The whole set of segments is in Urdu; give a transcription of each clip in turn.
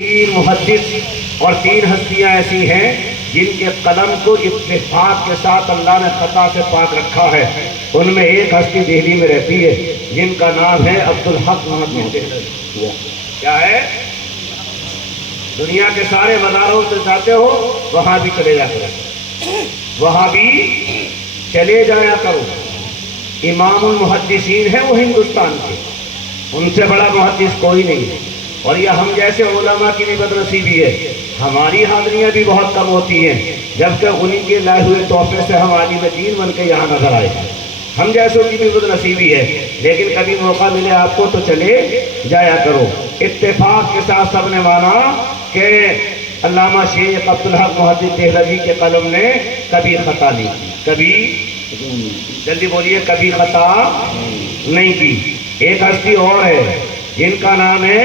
تین محدث اور تین ہستیاں ایسی ہیں جن کے قلم کو اتفاق کے ساتھ اللہ نے خطا سے پاک رکھا ہے۔ ان میں ایک ہستی دہلی میں رہتی ہے جن کا نام ہے عبدالحق محمد دہلوی۔ کیا ہے؟ دنیا کے سارے مزاروں سے جاتے ہو وہاں بھی چلے جا کرو، وہاں بھی چلے جایا کرو۔ امام المحدثین ہیں وہ ہندوستان کے، ان سے بڑا محدث کوئی نہیں ہے۔ اور یہ ہم جیسے علماء کی بھی بدنصیبی ہے، ہماری حاضریاں بھی بہت کم ہوتی ہیں، جبکہ انہی کے لائے ہوئے تحفے سے ہم عالم دین بن کے یہاں نظر آئے ہیں۔ ہم جیسوں کی بھی بدنصیبی ہے، لیکن کبھی موقع ملے آپ کو تو چلے جایا کرو۔ اتفاق کے ساتھ سب نے مانا کہ علامہ شیخ عبدالحق محمد دہلوی کے قلم نے کبھی خطا نہیں کی، کبھی جلدی بولیے، کبھی خطا نہیں کی۔ ایک ہستی اور ہے جن کا نام ہے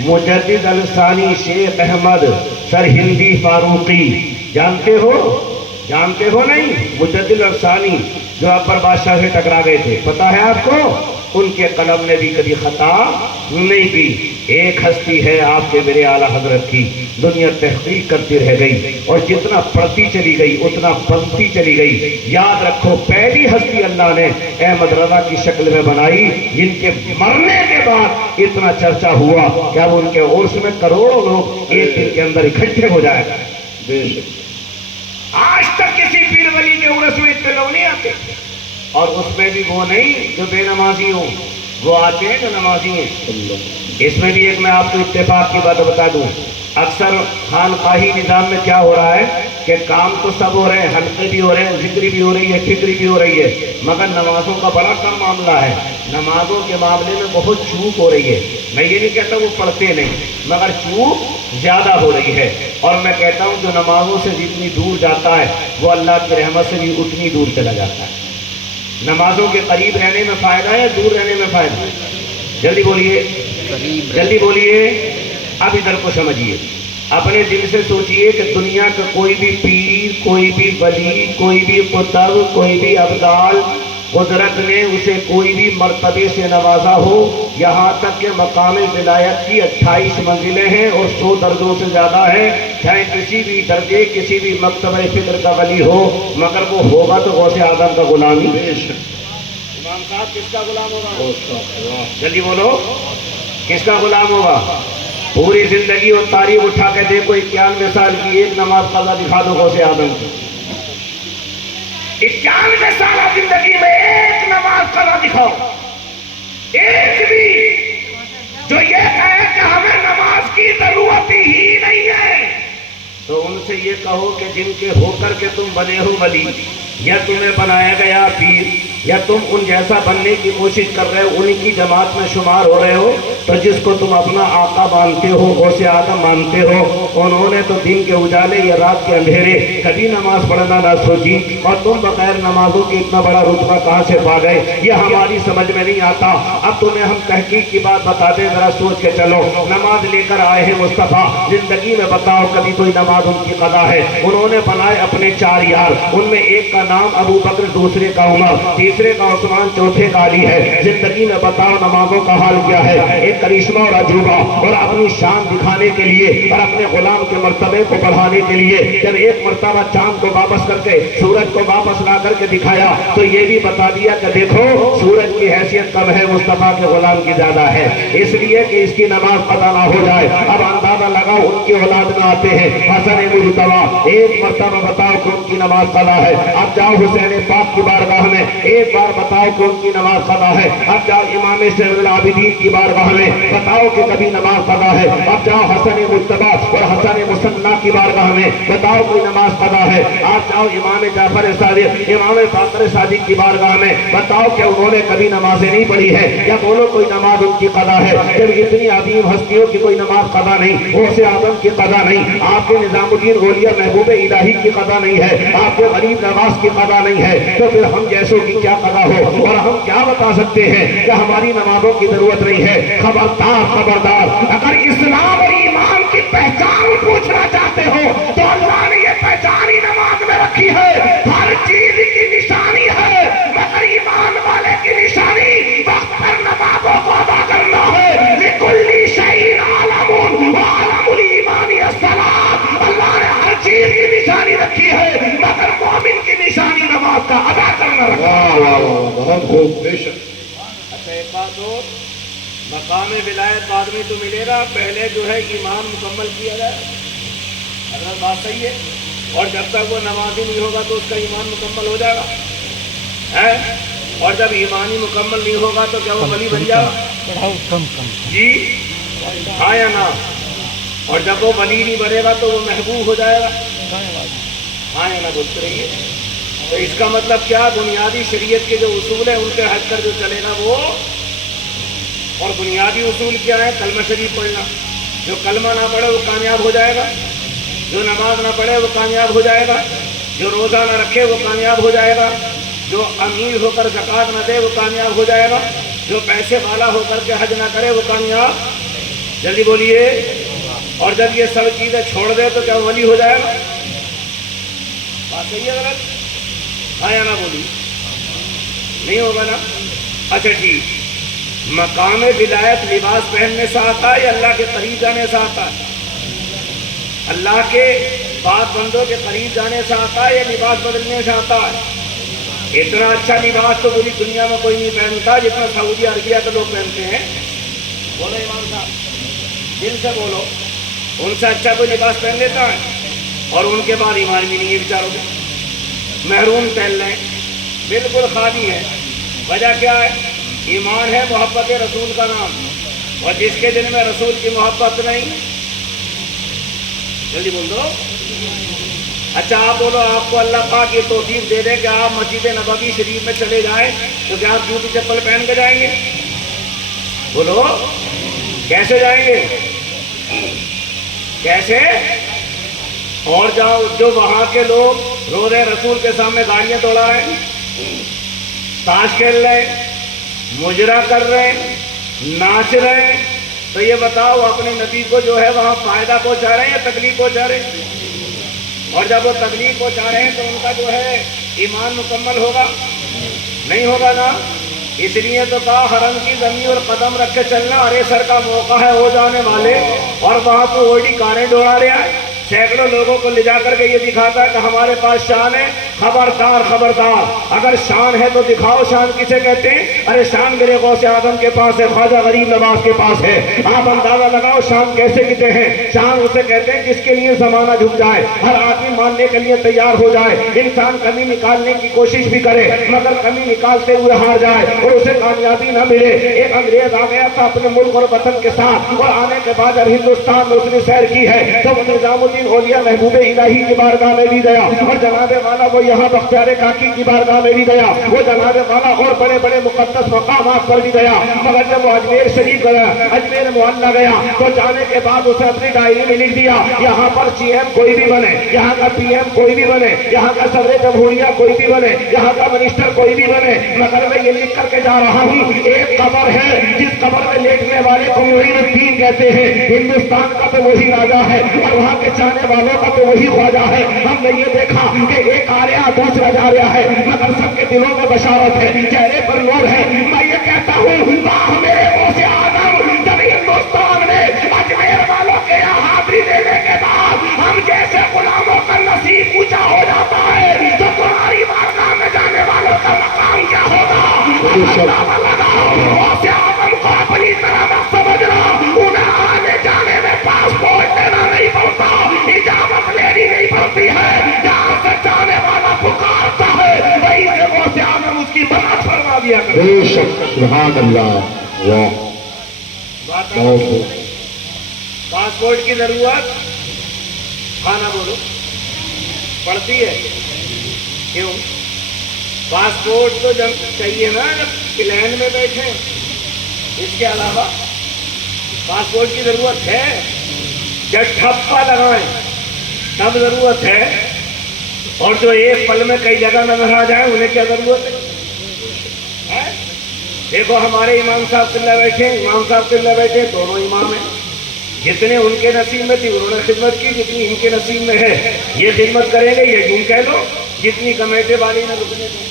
مجدد الثانی شیخ احمد سرہندی فاروقی۔ جانتے ہو؟ جانتے ہو نہیں؟ مجدد الثانی جو اکبر بادشاہ سے ٹکرا گئے تھے، پتہ ہے آپ کو؟ ان کے قلم نے بھی کبھی خطا نہیں کی۔ ایک ہستی ہے آپ کے میرے اعلیٰ حضرت کی، دنیا تحقیق کرتی رہ گئی اور جتنا پڑھتی چلی گئی اتنا بنتی چلی گئی۔ یاد رکھو، پہلی ہستی اللہ نے احمد رضا کی شکل میں بنائی، جن کے مرنے کے بعد اتنا چرچا ہوا کہ اب ان کے عرس میں کروڑوں لوگ ایک دن کے اندر اکٹھے ہو جائے گا۔ بے شک آج تک کسی پیر ولی کے عرس میں اتنے لوگ نہیں آتے، اور اس میں بھی وہ نہیں جو بے نمازی ہوں، وہ آتے ہیں جو نمازی ہیں۔ اس میں بھی ایک میں آپ کو اتفاق کی بات بتا دوں، اکثر خانقاہی نظام میں کیا ہو رہا ہے کہ کام تو سب ہو رہے ہیں، حلقے بھی ہو رہے ہیں، ذکری بھی ہو رہی ہے، فکری بھی ہو رہی ہے، مگر نمازوں کا بڑا کم معاملہ ہے۔ نمازوں کے معاملے میں بہت چوک ہو رہی ہے۔ میں یہ نہیں کہتا وہ پڑھتے نہیں، مگر چوک زیادہ ہو رہی ہے۔ اور میں کہتا ہوں جو نمازوں سے جتنی دور جاتا ہے وہ اللہ کی رحمت سے بھی اتنی دور چلا جاتا ہے۔ نمازوں کے قریب رہنے میں فائدہ ہے یا دور رہنے میں فائدہ ہے؟ جلدی بولیے، جلدی بولیے۔ اب ادھر کو سمجھیے، اپنے دل سے سوچئے کہ دنیا کا کوئی بھی پیر، کوئی بھی ولی، کوئی بھی قطب، کوئی بھی ابدال، قدرت نے اسے کوئی بھی مرتبے سے نوازا ہو، یہاں تک کہ مقام ولایت کی 28 منزلیں ہیں اور 100 درجوں سے زیادہ ہیں، چاہے کسی بھی درجے، کسی بھی مکتبہ فکر کا ولی ہو، مگر وہ ہوگا تو غوث اعظم کا غلامی۔ امام صاحب کس کا غلام ہوگا؟ جلدی بولو، کس کا غلام ہوگا؟ پوری زندگی اور تاریخ اٹھا کے دیکھو، 91 سال کی ایک نماز قضا دکھا دو غوث اعظم کی۔ 91 سالہ زندگی میں ایک نماز قضا دکھاؤ، ایک بھی، جو یہ کہے کہ ہمیں نماز کی ضرورت ہی نہیں ہے۔ تو ان سے یہ کہو کہ جن کے ہو کر کے تم بنے ہو ولی، یا تمہیں بنایا گیا پیر، یا تم ان جیسا بننے کی کوشش کر رہے ہو، ان کی جماعت میں شمار ہو رہے ہو، تو جس کو تم اپنا آقا مانتے ہو، غوث اعظم مانتے ہو، انہوں نے تو دن کے اجالے یا رات کے اندھیرے کبھی نماز پڑھنا نہ سوچی، اور تم بغیر نمازوں کے اتنا بڑا رتبہ کہاں سے پا گئے؟ یہ ہماری سمجھ میں نہیں آتا۔ اب تمہیں ہم تحقیق کی بات بتا دیں، ذرا سوچ کے چلو۔ نماز لے کر آئے ہیں مصطفیٰ، زندگی میں بتاؤ کبھی کوئی نماز ان کی قضا ہے؟ انہوں نے بنائے اپنے 4 یار، ان میں ایک کا نام ابو بکر، دوسرے کا عمر، تیسرے کا عثمان، چوتھے کا علی ہے۔ زندگی میں بتاؤ نمازوں کا حال کیا ہے؟ ایک کرشمہ اور عجوبہ، اور اپنی شان دکھانے کے لیے اور اپنے غلام کے مرتبے کو بڑھانے کے لیے جب ایک مرتبہ چاند کو واپس کر کے سورج کو واپس لا کر کے دکھایا تو یہ بھی بتا دیا کہ دیکھو سورج کی حیثیت کم ہے، مصطفیٰ کے غلام کی زیادہ ہے، اس لیے کہ اس کی نماز قضا نہ ہو جائے۔ اب اندازہ لگاؤ ان کی اولاد میں آتے ہیں حسن مجتبیٰ، ایک مرتبہ بتاؤ کہ ان کی نماز قضا ہے۔ اب جاؤ حسین پاک کی بارگاہ میں، ایک بار بتاؤ کہ ان کی نماز قضا ہے۔ اب جاؤ امام زین العابدین کی بارگاہ میں، بتاؤ کہ کبھی نماز قضا ہے۔ اب جاؤ حسن مجتبیٰ اور حسن مصنع کی بارگاہ میں، بتاؤ کوئی نماز قضا ہے۔ آپ جاؤ امام جعفر صادق، امام باقر صادق کی بارگاہ میں، بتاؤ کہ انہوں نے کبھی نمازیں نہیں پڑھی ہے، یا بولو کوئی نماز ان کی قضا ہے۔ جب اتنی عظیم ہستیوں کی کوئی نماز قضا نہیں، غوث اعظم کی قضا نہیں، آپ کے نظام الدین اولیاء محبوب الہی کی قضا نہیں ہے، آپ کے غریب نواز کی قضا نہیں ہے، تو پھر ہم جیسوں کی کیا قضا ہو؟ اور ہم کیا بتا سکتے ہیں کہ ہماری نمازوں کی ضرورت نہیں ہے؟ خبردار خبردار، اگر اسلام اور ایمان کی پہچان پوچھنا چاہتے ہو تو اللہ نے یہ پہچان ہی نماز میں رکھی ہے۔ ہر چیز کی نشانی ہے، مگر ایمان والے کی نشانی وقت پر نمازوں کو ادا کرنا ہے۔ لِكُلِّ شَيْءٍ عَلَمٌ وَعَلَمُ الْإِيمَانِ مقام ولایت بعد میں تو ملے گا، پہلے جو ہے ایمان مکمل کیا جائے. اگر بات صحیح ہے. اور جب تک وہ نمازی نہیں ہوگا تو اس کا ایمان مکمل ہو جائے گا ہے. اور جب ایمان ہی مکمل نہیں ہوگا تو کیا وہ ولی بن جائے گا؟ جی ہاں یا نہ؟ اور جب وہ ولی نہیں بنے گا تو وہ محبوب ہو جائے گا. ہاں یا نہ بولتے رہیے. تو اس کا مطلب کیا؟ بنیادی شریعت کے جو اصول ہیں ان پہ ہٹ کر جو چلے گا وہ. اور بنیادی اصول کیا ہے؟ کلمہ شریف پڑھنا. جو کلمہ نہ پڑھے وہ کامیاب ہو جائے گا، جو نماز نہ پڑھے وہ کامیاب ہو جائے گا، جو روزہ نہ رکھے وہ کامیاب ہو جائے گا، جو امیر ہو کر زکوٰۃ نہ دے وہ کامیاب ہو جائے گا، جو پیسے والا ہو کر کے حج نہ کرے وہ کامیاب. جلدی بولیے. اور جب یہ سب چیزیں چھوڑ دے تو کیا ولی ہو جائے گا؟ بات صحیح ہے غلط؟ ہاں یا نہ بولی؟ نہیں ہوگا نا. اچھا ٹھیک. مقام ولایت لباس پہننے سے آتا ہے یا اللہ کے قریب جانے سے آتا ہے؟ اللہ کے پاک بندوں کے قریب جانے سے آتا ہے یا لباس بدلنے سے آتا ہے؟ اتنا اچھا لباس تو پوری دنیا میں کوئی نہیں پہنتا جتنا سعودی عربیہ کے لوگ پہنتے ہیں. بولو امام صاحب، دل سے بولو. ان سے اچھا کوئی لباس پہن لیتا ہے؟ اور ان کے بعد ایمان بھی نہیں ہے بیچاروں کے. محروم پہن لیں، بالکل خالی ہے. وجہ کیا ہے؟ ایمان ہے محبت رسول کا نام. اور جس کے دل میں رسول کی محبت نہیں، جلدی بول دو. اچھا آپ بولو، آپ کو اللہ پاک یہ توفیق دے دے کہ آپ مسجد نبوی شریف میں چلے جائیں تو کیا آپ جوتی چپل پہن کے جائیں گے؟ بولو کیسے جائیں گے؟ کیسے؟ اور جو وہاں کے لوگ روزے رسول کے سامنے گاڑیاں دوڑا رہے ہیں، تاش کھیل رہے ہیں، مجرا کر رہے ہیں، ناچ رہے ہیں، تو یہ بتاؤ اپنے نبی کو جو ہے وہاں فائدہ پہنچا رہے ہیں یا تکلیف پہنچا رہے ہیں؟ اور جب وہ تکلیف پہنچا رہے ہیں تو ان کا جو ہے ایمان مکمل ہوگا؟ نہیں ہوگا نا. اس لیے تو کہا حرم کی زمین اور قدم رکھ کے چلنا. ارے سر کا موقع ہے ہو جانے والے، اور وہاں تو اوڈی کاریں دوڑا رہا ہے. سینکڑوں لوگوں کو لے جا کر کے یہ دکھاتا ہے کہ ہمارے پاس شان ہے. خبردار خبردار، اگر شان ہے تو دکھاؤ. شان کسے کہتے ہیں؟ ارے شان میرے غوث اعظم کے پاس ہے، خواجہ غریب نواز کے پاس ہے. آپ اندازہ لگاؤ شان کیسے کہتے ہیں. شان اسے کہتے ہیں جس کے لیے زمانہ جھک جائے، ہر آدمی ماننے کے لیے تیار ہو جائے. انسان کمی نکالنے کی کوشش بھی کرے مگر کمی نکالتے ہوئے ہار جائے اور اسے کامیابی نہ ملے. ایک انگریز آ گیا تھا اپنے ملک اور وطن کے ساتھ، اور آنے کے بعد جب ہندوستان میں اس نے سیر کی ہے تو وہ نظام الدین اولیاء محبوب الہی کی بارگاہ میں بھی گیا، اور جناب والا وہ یہاں بختیار کاکی کی بارگاہ میں بھی گیا، وہ جناب والا اور بڑے بڑے مقدس مقامات پر بھی گیا. مگر جب وہ اجمیر شریف گیا، اجمیر معلیٰ گیا، تو جانے کے بعد اسے اپنی ڈائری میں لکھ دیا یہاں پر سی ایم کوئی بھی بنے، یہاں کا پی ایم کوئی بھی بنے، یہاں کا صدر جمہوریہ کوئی بھی بنے، یہاں کا منسٹر کوئی بھی بنے، مگر میں یہ لکھ کر کے جا رہا ہوں ایک قبر ہے جس قبر میں لیٹنے والے کو معین الدین کہتے ہیں. ہندوستان کا تو وہی راجا ہے اور وہاں کے چاہنے والوں کا تو وہی خواجہ ہے. ہم نے یہ دیکھا کہ ایک آ رہا دوسرا جا رہا ہے، مگر سب کے دلوں میں بشارت ہے، چہرے پر نور ہے. میں یہ کہتا ہوں واہ میرے غوث اعظم، جب ہندوستان میں اجمیر والوں کے یہاں حاضری دینے کے بعد ہم جیسے غلاموں کا نصیب اونچا ہو جاتا ہے تو تمہاری بارگاہ میں جانے والوں کا مقام کیا ہوگا؟ غوث اعظم کو اپنی طرح مت سمجھنا. انہیں آنے جانے میں پاسپورٹ دینا نہیں پڑتا، اجازت لینی نہیں پڑتی ہے. جہاں سے جانے والا پکارتا ہے وہیں سے غوث اعظم اس کی مدد فرما دیا کرے. بے شک سبحان اللہ. واہ پاسپورٹ کی ضرورت کھانا بولو پڑتی ہے. کیوں؟ پاسپورٹ تو جب چاہیے نا جب پلین میں بیٹھے. اس کے علاوہ پاسپورٹ کی ضرورت ہے جب ٹھپا لگائیں تب ضرورت ہے. اور جو ایک پل میں کئی جگہ نظر آ جائے انہیں کیا ضرورت ہے؟ دیکھو ہمارے امام صاحب قلعہ بیٹھے، امام صاحب قلعہ بیٹھے، دونوں امام ہیں. جتنے ان کے نصیب میں تھی انہوں نے خدمت کی، جتنی ان کے نصیب میں ہے یہ خدمت کریں گے. یہ یوں کہہ لو جتنی کمیٹے والی نے رکنے دیں.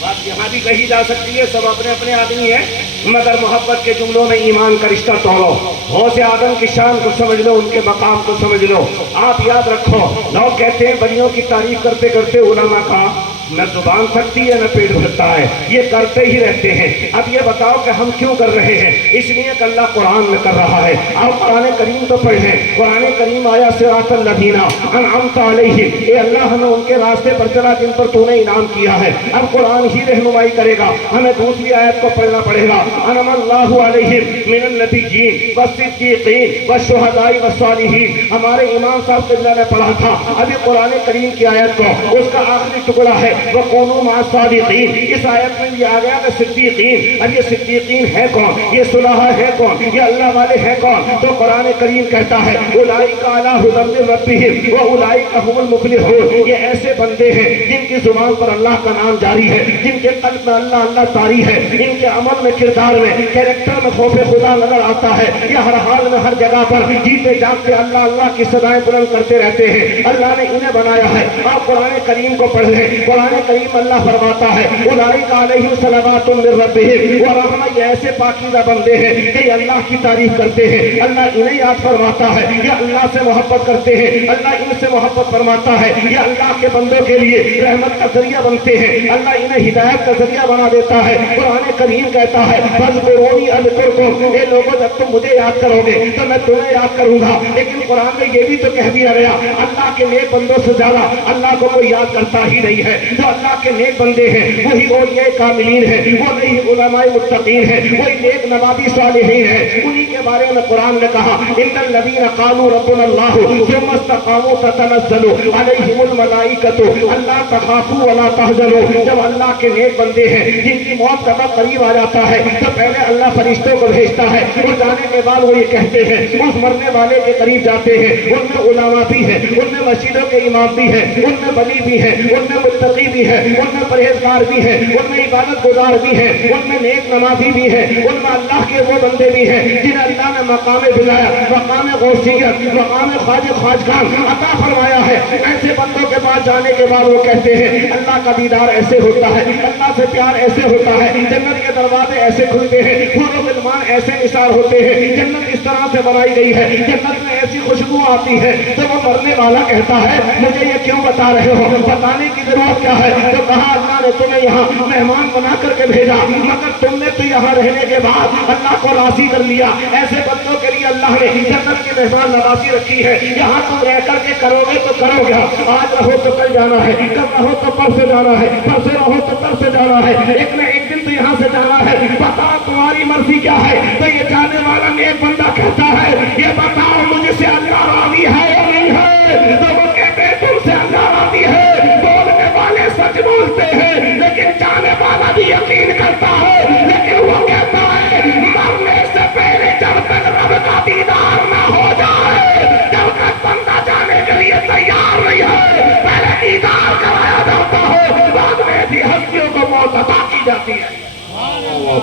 بات یہاں بھی کہی جا سکتی ہے، سب اپنے اپنے آدمی ہیں، مگر محبت کے جملوں میں ایمان کا رشتہ توڑو. غوث اعظم کی شان کو سمجھ لو، ان کے مقام کو سمجھ لو. آپ یاد رکھو، لوگ کہتے ہیں ولیوں کی تعریف کرتے کرتے علماء کا نہ زبان تھکتی ہے نہ پیٹ بھرتا ہے، یہ کرتے ہی رہتے ہیں۔ اب یہ بتاؤ کہ ہم کیوں کر رہے ہیں؟ اس لیے کہ اللہ قرآن میں کر رہا ہے۔ آپ قرآن کریم تو پڑھیں، قرآن کریم آیا صراط الذین انعمت علیہم، اے اللہ ہمیں ان کے راستے پر چلا جن پر تو نے انعام کیا ہے۔ اب قرآن ہی رہنمائی کرے گا، ہمیں دوسری آیت کو پڑھنا پڑے گا، انعم اللہ علیہم من النبیین والصدیقین والشہداء والصالحین۔ ہمارے امام صاحب قبلہ نے پڑھا تھا ابھی قرآن کریم کی آیت کو، اس کا آخری ٹکڑا ہے وَقُونُوا مَعَ الصَّادِقِينَ۔ اس آیت میں بھی آ گیا کہ صدیقین، اب یہ صدیقین ہے کون؟ یہ صلحاء ہے کون؟ یہ اللہ والے ہیں کون؟ تو قرآن کریم کہتا ہے اولئک علی ھدی من ربہم واولئک ھم المفلحون۔ یہ ایسے بندے ہیں جن کی زبان پر اللہ کا نام جاری ہے، جن کے قلب میں اللہ اللہ طاری ہے، ان کے عمل میں، کردار میں، کیریکٹر میں خوف خدا نظر آتا ہے، یہ ہر حال میں ہر جگہ پر جیتے جاگتے اللہ اللہ کی صدائیں بلند کرتے رہتے ہیں۔ اللہ نے انہیں بنایا ہے۔ آپ قرآن کریم کو پڑھ لیں، قرآن کریم اللہ فرماتا ہے اولئک علیہم صلوات من ربہم ورحمہ، یہ ایسے پاکیزہ بندے ہیں کہ یہ اللہ کی تعریف کرتے ہیں، اللہ انہیں یاد فرماتا ہے، یہ اللہ سے محبت کرتے ہیں، اللہ ان سے محبت فرماتا ہے، یہ اللہ کے بندوں کے لیے رحمت کا ذریعہ بنتے ہیں، اللہ انہیں ہدایت کا ذریعہ بنا دیتا ہے۔ قرآن کریم کہتا ہے فاذکرونی اذکرکم، اے لوگوں جب تم مجھے یاد کرو گے تو میں تمہیں یاد کروں گا۔ لیکن قرآن میں یہ بھی تو کہہ دیا گیا اللہ کے نیک بندوں سے زیادہ اللہ کو کوئی یاد کرتا ہی نہیں ہے۔ جو اللہ کے نیک بندے ہیں وہی اولیاء کاملین ہیں، وہی علماء متقین ہیں، وہی نیک نوابی صالحین ہیں، انہی کے بارے میں قرآن نے کہا ان الذین قالوا ربنا اللہ ثم استقاموا تتنزل علیہم الملائکۃ الا تخافوا ولا تحزنوا۔ جب اللہ کے نیک بندے ہیں جن کی موت کا وقت قریب آ جاتا ہے تو پہلے اللہ فرشتوں کو بھیجتا ہے، اور جانے کے بعد وہ یہ کہتے ہیں، اس مرنے والے کے قریب جاتے ہیں، ان میں علماء بھی ہیں، ان میں مسجدوں کے امام بھی ہیں، ان میں ولی بھی ہیں، ان میں متقی بھی ہیں، ان میں پرہیزگار بھی ہیں، ان میں عبادت گزار بھی ہیں، ان میں نیک نمازی بھی ہیں، ان میں اللہ کے وہ بندے بھی ہیں جنہیں اللہ نے مقام ولایت، مقام غوثیت، مقام خواجہ خواجگان عطا فرمایا ہے۔ ایسے بندوں کے پاس جانے کے بعد وہ کہتے ہیں اللہ کا دیدار ایسے ہوتا ہے، اللہ سے پیار ایسے ہوتا ہے، جنت کے دروازے ایسے کھلتے ہیں، حور و غلمان ایسے نثار ہوتے ہیں، جنت اس طرح سے بنائی گئی ہے، جنت میں ایسی خوشبو آتی ہے۔ تو وہ مرنے والا کہتا ہے مجھے یہ کیوں بتا رہے ہو، بتانے کی ضرورت کیا ہے؟ تو کہا اللہ نے تمہیں یہاں مہمان بنا کر کے بھیجا، مگر تم نے تو یہاں رہنے کے بعد اللہ کو راضی کر لیا۔ ایسے بندوں کے لیے اللہ نے جنت کی مہمان نوازی رکھی ہے، یہاں تم رہ کر کے کرو گے تو کرو گے، آج رہو تو کل جانا ہے، کل رہو تو پرسوں جانا ہے، پرسوں رہو تو کل سے جانا ہے، ایک نہ ایک دن تو یہاں سے جانا ہے، بتاؤ تمہاری مرضی کیا ہے؟ تو یہ جانے والا نیک بندہ کہتا ہے یہ بتاؤ مجھ سے اللہ راضی ہے یا نہیں ہے؟ تو وہ کہتے ہیں تم سے اللہ راضی ہے، بولنے والے سچ بولتے ہیں لیکن جانے والا بھی یقین کرتا ہے، لیکن وہ کہتا ہے مرنے سے پہلے جب تک رب کا دیدار نہ ہو جائے، جب تک بندہ جانے کے لیے تیار نہیں ہے، پہلے دیدار کرایا جاتا ہے، بعد میں بھی ہستیوں کو موت عطا کی جاتی ہے۔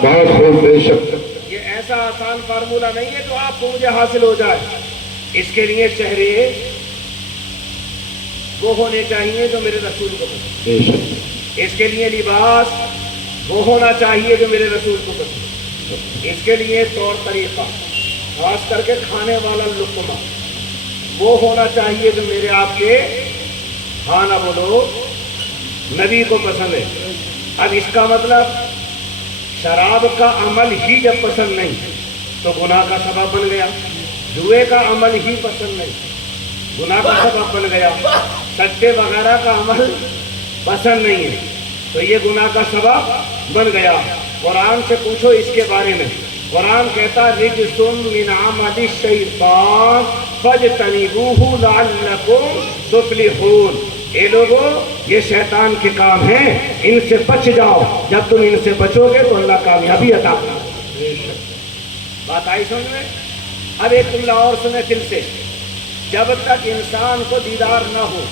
بہت خوب، بے شک۔ یہ ایسا آسان فارمولہ نہیں ہے جو آپ کو مجھے حاصل ہو جائے۔ اس کے لیے چہرے وہ ہونے چاہیے جو میرے رسول کو پسند، بے شک۔ اس کے لیے لباس وہ ہونا چاہیے جو میرے رسول کو پسند، اس کے لیے طور طریقہ، خاص کر کے کھانے والا لقمہ وہ ہونا چاہیے جو میرے آپ کے کھانا بولو نبی کو پسند ہے۔ اب اس کا مطلب شراب کا عمل ہی جب پسند نہیں تو گناہ کا سبب بن گیا، جوئے کا عمل ہی پسند نہیں گناہ کا سبب بن گیا، سٹے وغیرہ کا عمل پسند نہیں ہے تو یہ گناہ کا سبب بن گیا۔ قرآن سے پوچھو اس کے بارے میں، قرآن کہتا رجس من عمل الشیطان فاجتنبوہ لعلکم تفلحون۔ اے لوگوں یہ شیطان کے کام ہیں، ان سے بچ جاؤ، جب تم ان سے بچو گے تو اللہ کامیابی عطا کرے گا۔ بات آئی سمجھ میں؟ اب ایک جملہ اور سنیں دل سے، جب تک انسان کو دیدار نہ ہو،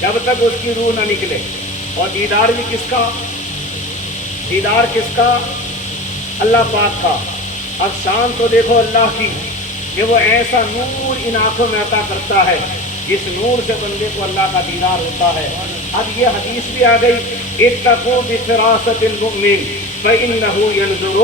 جب تک اس کی روح نہ نکلے، اور دیدار بھی کس کا؟ دیدار کس کا؟ اللہ پاک کا۔ اب شان تو دیکھو اللہ کی کہ وہ ایسا نور ان آنکھوں میں عطا کرتا ہے جس نور سے بندے کو اللہ کا دیدار ہوتا ہے۔ اب یہ حدیث بھی آ گئی اتقوا بفراست المؤمن فإنہ ینظر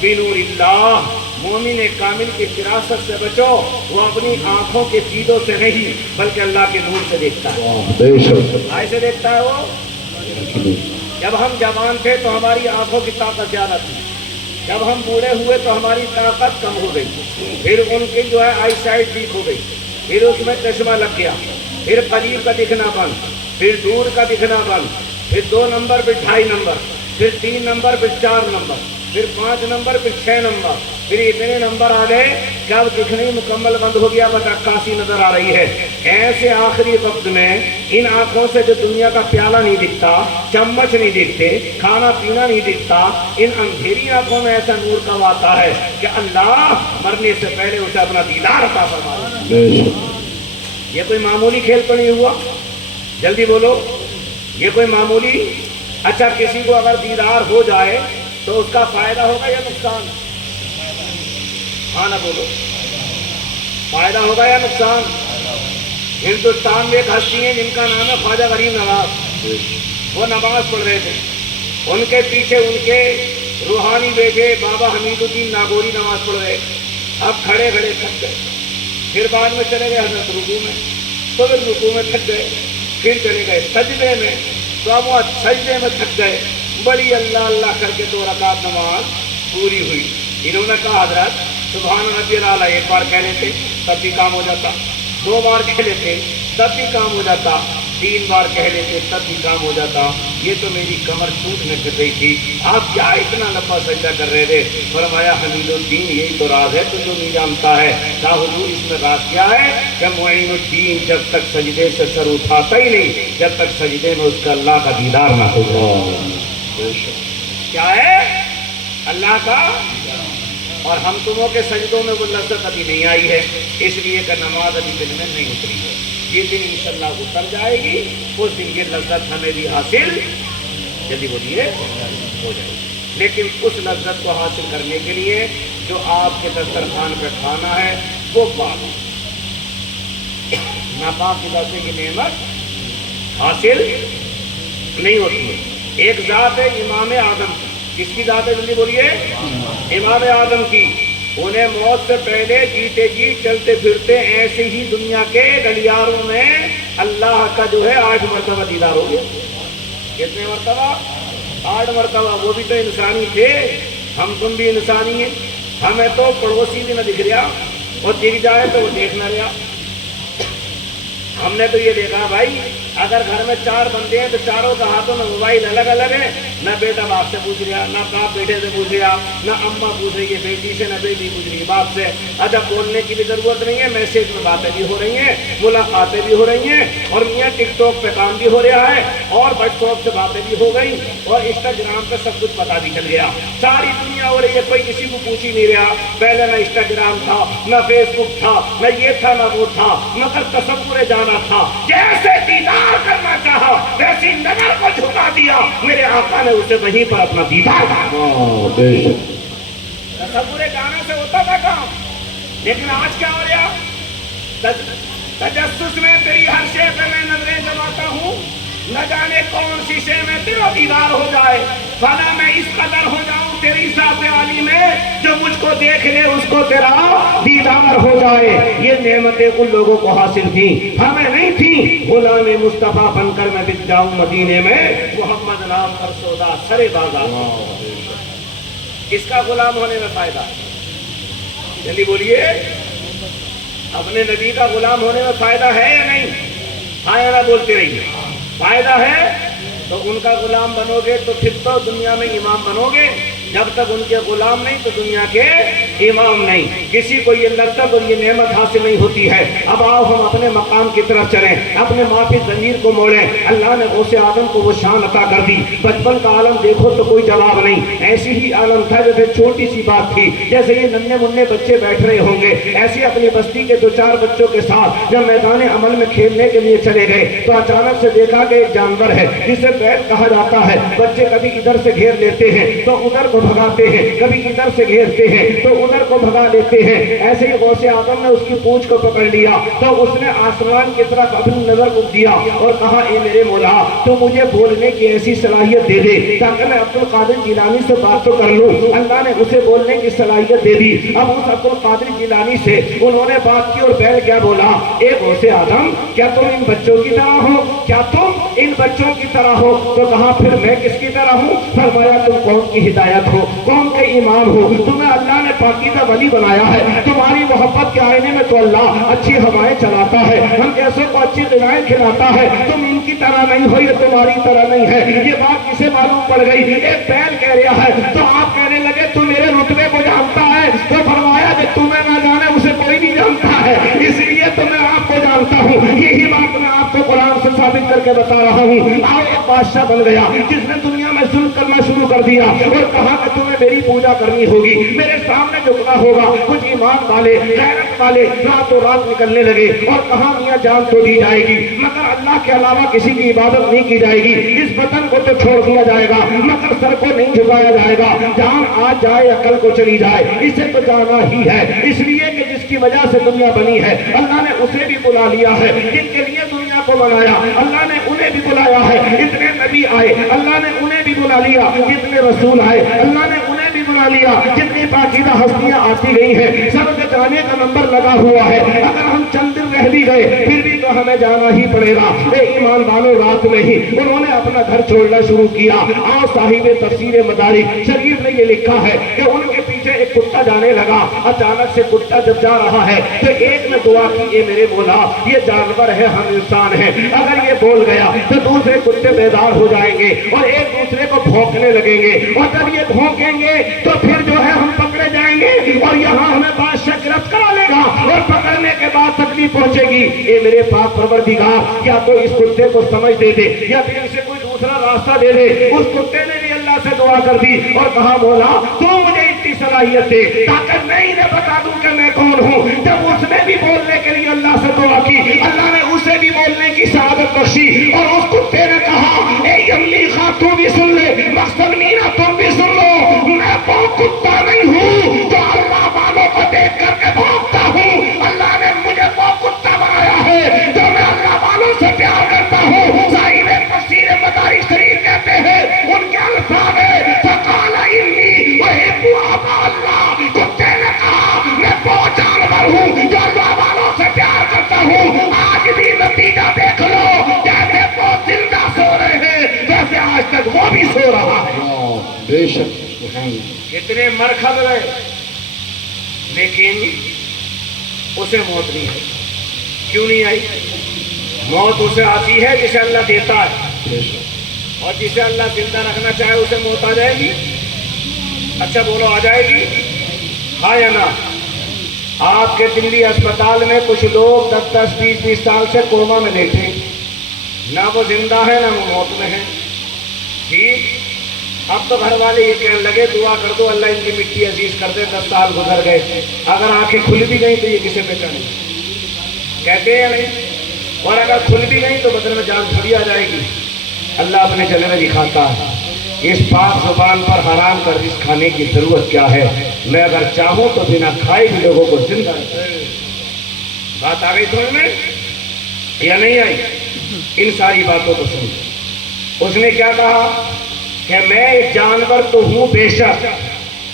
بنور اللہ۔ مومن کامل کی فراست سے بچو، وہ اپنی آنکھوں کے چیزوں سے نہیں بلکہ اللہ کے نور سے دیکھتا ہے۔ بے شک۔ ایسے دیکھتا ہے وہ جب ہم جوان تھے تو ہماری آنکھوں کی طاقت زیادہ تھی، جب ہم بوڑھے ہوئے تو ہماری طاقت کم ہو گئی، پھر ان کی جو ہے آئی سائٹ ویک ہو گئی، پھر اس میں چشمہ لگ گیا، پھر قریب کا دکھنا بند، پھر دور کا دکھنا بند، پھر 2 نمبر پھر 2.5 نمبر، پھر 3 نمبر پھر 4 نمبر، پھر 5 نمبر پھر 6 نمبر، پھر اتنے نمبر آ گئے کہ اب دکھنا ہی مکمل بند ہو گیا، بس عکاسی نظر آ رہی ہے۔ ایسے آخری وقت میں ان آنکھوں سے جو دنیا کا پیالہ نہیں دکھتا، چمچ نہیں دکھتے، کھانا پینا نہیں دکھتا، ان اندھیری آنکھوں میں ایسا نور کب آتا ہے کہ اللہ مرنے سے پہلے اسے اپنا دیدار عطا فرمائے۔ یہ کوئی معمولی کھیل تو نہیں ہوا؟ جلدی بولو، یہ کوئی معمولی؟ اچھا، کسی کو اگر دیدار ہو جائے تو اس کا فائدہ ہوگا یا نقصان؟ ہاں نہ بولو، فائدہ ہوگا یا نقصان؟ ہندوستان میں ایک ہستی ہیں جن کا نام ہے خواجہ غریب نواز، وہ نماز پڑھ رہے تھے، ان کے پیچھے ان کے روحانی بیٹے بابا حمید الدین ناگوری نماز پڑھ رہے، اب کھڑے کھڑے تھک گئے، پھر بعد میں چلے گئے حضرت رکوع میں، تو پھر رکوع میں تھک گئے، پھر چلے گئے سجدے میں، تو اب وہ سجدے میں تھک گئے، بڑی اللہ اللہ کر کے 2 رکعت نماز پوری ہوئی۔ انہوں نے کہا حضرت سبحان ربی الاعلیٰ ایک بار کہہ لیتے تب بھی کام ہو جاتا، 2 بار کہہ لیتے تب بھی کام ہو جاتا، 3 بار کہہ لیتے تب بھی کام ہو جاتا، یہ تو میری کمر ٹوٹنے پہ گئی تھی، آپ کیا اتنا لمبا سجدہ کر رہے تھے؟ فرمایا حمید الدین یہی تو راز ہے، تو جو نہیں جانتا ہے کہا حضور اس میں راز کیا ہے کہ معین الدین جب تک سجدے سے سر اٹھاتا ہی نہیں جب تک سجدے میں اس کا اللہ کا دیدار نہ ہو جائے۔ کیا ہے؟ اللہ کا۔ اور ہم تموں کے سجدوں میں وہ لذت ابھی نہیں آئی ہے، اس لیے کہ نماز ابھی دل میں نہیں اتری ہے، یہ دن انشاءاللہ اتر جائے گی، اس دن یہ لذت ہمیں بھی حاصل جلدی بولیے ہو جائے گی۔ لیکن اس لذت کو حاصل کرنے کے لیے جو آپ کے دسترخوان پہ کھانا ہے وہ پاک، ناپاک لذت کی نعمت حاصل نہیں ہوتی ہے۔ ایک ذات ہے امام اعظم کی، کس کی ذات ہے جلدی بولیے؟ امام اعظم کی۔ انہیں موت سے پہلے جیتے جی چلتے پھرتے ایسے ہی دنیا کے گلیاروں میں اللہ کا جو ہے 8 مرتبہ دیدار ہو گیا۔ کتنے مرتبہ؟ 8 مرتبہ۔ وہ بھی تو انسانی تھے، ہم تم بھی انسانی ہیں، ہمیں تو پڑوسی بھی نہ دکھ رہا، اور دکھ جائے تو وہ دیکھ نہ رہا۔ ہم نے تو یہ دیکھا بھائی اگر گھر میں 4 بندے ہیں تو چاروں کا ہاتھوں میں موبائل الگ الگ ہے، نہ بیٹا باپ سے پوچھ رہا، نہ باپ بیٹے سے پوچھ رہا، نہ اماں پوچھ رہی ہے بیٹی سے، نہ بیٹی پوچھ رہی ہے باپ سے۔ اچھا بولنے کی بھی ضرورت نہیں ہے، میسج میں باتیں بھی ہو رہی ہیں، ملاقاتیں بھی ہو رہی ہیں، اور میاں ٹک ٹاک پہ کام بھی ہو رہا ہے، اور واٹس ایپ سے باتیں بھی ہو گئی، اور انسٹاگرام پہ سب کچھ پتا بھی چل گیا۔ ساری دنیا ہو رہی ہے، کوئی کسی کو پوچھ ہی نہیں رہا۔ پہلے نہ انسٹاگرام تھا، نہ فیس بک تھا، نہ یہ تھا نہ وہ تھا، مگر تصور جانا تھا، جیسے دیدار کرنا چاہا ویسی نظر کو جھکا دیا، میرے آقا نے اسے وہیں پر اپنا دیدار کیا۔ تصور جانے سے ہوتا تھا کام، لیکن آج کیا ہو رہا؟ تجسس میں تیری ہر شے پہ میں نظریں جماتا ہوں، نہ جانے کون سی شے میں تیرا دیدار ہو جائے، فنا میں اس قدر ہو جاؤں تیری ذات عالی میں جو مجھ کو دیکھ لے اس کو تیرا دیدار ہو جائے۔ یہ نعمتیں ان لوگوں کو حاصل تھیں، ہمیں نہیں تھیں۔ غلام مصطفیٰ بن کر میں بک جاؤں مدینے میں، محمد نام پر سودا سرے بازار۔ کس کا غلام ہونے میں فائدہ ہے؟ جلدی بولیے، اپنے نبی کا غلام ہونے میں فائدہ ہے یا نہیں؟ ہاں یا نہ بولتے رہیے۔ فائدہ ہے تو ان کا غلام بنو گے تو پھر تو دنیا میں امام بنو گے، جب تک ان کے غلام نہیں تو دنیا کے امام نہیں۔ کسی کو یہ لذت اور یہ نعمت حاصل نہیں ہوتی ہے۔ اب آؤ ہم اپنے مقام کی طرف چلیں، اپنے معافی ضمیر کو موڑیں۔ اللہ نے غوث آدم کو وہ شان عطا کر دی، بچپن کا عالم دیکھو تو کوئی جواب نہیں، ایسی ہی عالم تھا جیسے چھوٹی سی بات تھی، جیسے یہ ننھے منھے بچے بیٹھ رہے ہوں گے، ایسی اپنی بستی کے 2-4 بچوں کے ساتھ جب میدان عمل میں کھیلنے کے لیے چلے گئے تو اچانک سے دیکھا کہ ایک جانور ہے جسے بیل کہا جاتا ہے۔ بچے کبھی ادھر سے گھیر لیتے ہیں تو ادھر کو بھگاتے ہیں، کبھی ادھر سے گھیرتے ہیں تو ادھر کو بھگا لیتے ہیں۔ ایسے ہی غوث آدم نے اس کی پونچھ کو پکڑ لیا تو اس نے آسمان کی طرف اپنی نظر اٹھ دیا اور کہا اے میرے مولا تو مجھے بولنے کی ایسی صلاحیت دے دے تاکہ میں عبد القادر جیلانی سے بات تو کر لوں۔ اللہ نے اسے بولنے کی صلاحیت دے دی۔ اب اس عبد القادر جیلانی سے انہوں نے بات کی اور بیل کیا بولا، اے غوث آدم کیا تم ان بچوں کی طرح ہو؟ کیا تم ان بچوں کی طرح ہو، تو کہا پھر میں کس کی طرح ہوں؟ فرمایا تم قوم کی ہدایت ہو، قوم کے امام ہو، تمہیں اللہ نے پاکیزہ ولی بنایا ہے، تمہاری محبت کے آئینے میں تو اللہ اچھی ہوائیں چلاتا ہے، ہم جیسوں کو اچھی غذائیں کھلاتا ہے، تم ان کی طرح نہیں ہو، یہ تمہاری طرح نہیں ہے۔ یہ بات کسے معلوم پڑ گئی؟ ایک بیل کہہ رہا ہے تو آپ کہنے لگے تو میرے رتبے کو جانتا ہے، تو فرمایا کہ تمہیں نہ جانے اسے کوئی نہیں جانتا ہے، اس لیے تو میں آپ کو جانتا ہوں۔ یہی بات میں آپ کو قرآن سے ثابت کر کے بتا رہا ہوں۔ آؤ، ایک بادشاہ بن گیا جس نے دنیا میں ظلم کرنا شروع کر دیا اور کہا کہ تمہیں میری پوجا کرنی ہوگی، میرے سامنے جھکنا ہوگا۔ کچھ ایمان والے، غیرت والے راتوں رات نکلنے لگے اور کہا میاں جان تو دی جائے گی مگر اللہ کے علاوہ کسی کی عبادت نہیں کی جائے گی، اس وطن کو تو چھوڑ دیا جائے گا مگر سر کو نہیں جھکایا جائے گا، جان آ جائے عقل کو چلی جائے، اسے تو جانا ہی ہے، اس لیے کہ جس کی وجہ سے دنیا بنی ہے اللہ نے اسے بھی بلا لیا ہے، جن کے لیے دنیا کو بنایا اللہ نے انہیں بھی بلایا ہے، اتنے نبی آئے اللہ نے انہیں بھی بلا لیا، جتنے رسول آئے اللہ نے انہیں بھی بلا لیا، جتنی پاکیزہ ہستیاں آتی گئی ہیں سب کے جانے کا نمبر لگا ہوا ہے، اگر ہم چند دن رہ بھی گئے پھر بھی تو ہمیں جانا ہی پڑے گا۔ اے ایمان والوں، رات میں ہی انہوں نے اپنا گھر چھوڑنا شروع کیا۔ آؤ، صاحب تفسیر مدارک شریف نے یہ لکھا ہے کہ ان کے پیچھے ایک کتا جانے لگا، اچانک سے کتا جب جا رہا ہے تو ایک نے دعا کی، اے میرے مولا یہ جانور ہے ہم انسان ہیں، اگر یہ بول گیا تو دوسرے کتے بیدار ہو جائیں گے اور ایک دوسرے کو بھونکنے لگیں گے، اور جب یہ بھونکیں گے تو پھر جو ہے ہم پکڑے جائیں گے اور یہاں ہمیں بادشاہ گرفت کرا لے گا اور پکڑنے کے بعد تکلیف پہنچے گی۔ اے میرے پاک پروردگار، یا تو اس کتے کو سمجھ دے دے یا پھر اسے کوئی دوسرا راستہ دے دے۔ اس کتے نے بھی اللہ سے دعا کر دی اور کہا مولا تو مجھے اتنی صلاحیت دے تاکہ میں انہیں بتا دوں کہ میں کون ہوں۔ جب اس نے بھی بولنے کے لیے اللہ سے دعا کی، اللہ نے اسے بھی بولنے کی سعادت بخشی اور اس کتے نے کہا اے یملی خاں تو بھی سن لے، مقصد مینا تم بھی سن لو، میں وہ کتا نہیں ہوں جو اللہ والوں کو دیکھ کر کے بھونکتا ہوں، اللہ نے مجھے وہ کتا بنایا ہے جو میں اللہ والوں سے پیار کرتا ہوں۔ صاحب تفسیر مدارک شریف کہتے ہیں ان کے الفاظ ہے فقال انی احب ابا اللہ، کتے نے کہا میں وہ جانور ہوں جو اللہ والوں سے پیار کرتا ہوں۔ آج بھی نتیجہ دیکھ لو، جیسے وہ زندہ سو رہے ہیں ویسے آج تک وہ بھی سو رہا ہے۔ بے شک سبحان اللہ۔ کتنے مرخب گئے لیکن اسے موت نہیں آئی۔ کیوں نہیں آئی؟ موت اسے آتی ہے جسے اللہ دیتا ہے، بے شک اور جسے اللہ زندہ رکھنا چاہے اسے موت آ جائے گی۔ اچھا بولو، آ جائے گی؟ ہاں یا نہ؟ آپ کے دلی اسپتال میں کچھ لوگ 10-10 20-20 سال سے کوما میں لیٹے، نہ وہ زندہ ہے نہ وہ موت میں ہے۔ ٹھیک، اب تو گھر والے یہ کہنے لگے دعا کر دو اللہ ان کی مٹی عزیز کر دے، 10 سال گزر گئے، اگر آنکھیں کھل بھی گئی تو یہ کسے پہچانے؟ کہتے ہیں یا نہیں؟ اور اگر کھل بھی گئی تو بدن میں جان تھوڑی آ جائے گی۔ اللہ اپنے جلوے میں دکھاتا ہے، اس پاک زبان پر حرام کا رزق کھانے کی ضرورت کیا ہے، میں اگر چاہوں تو بنا کھائے بھی لوگوں کو زندہ بات آ گئی سمجھ میں یا نہیں آئی؟ ان ساری باتوں کو سمجھ۔ اس نے کیا کہا کہ میں ایک جانور تو ہوں بے شک،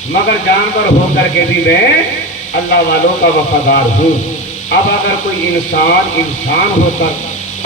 مگر جانور ہو کر کے بھی میں اللہ والوں کا وفادار ہوں۔ اب اگر کوئی انسان ہو کر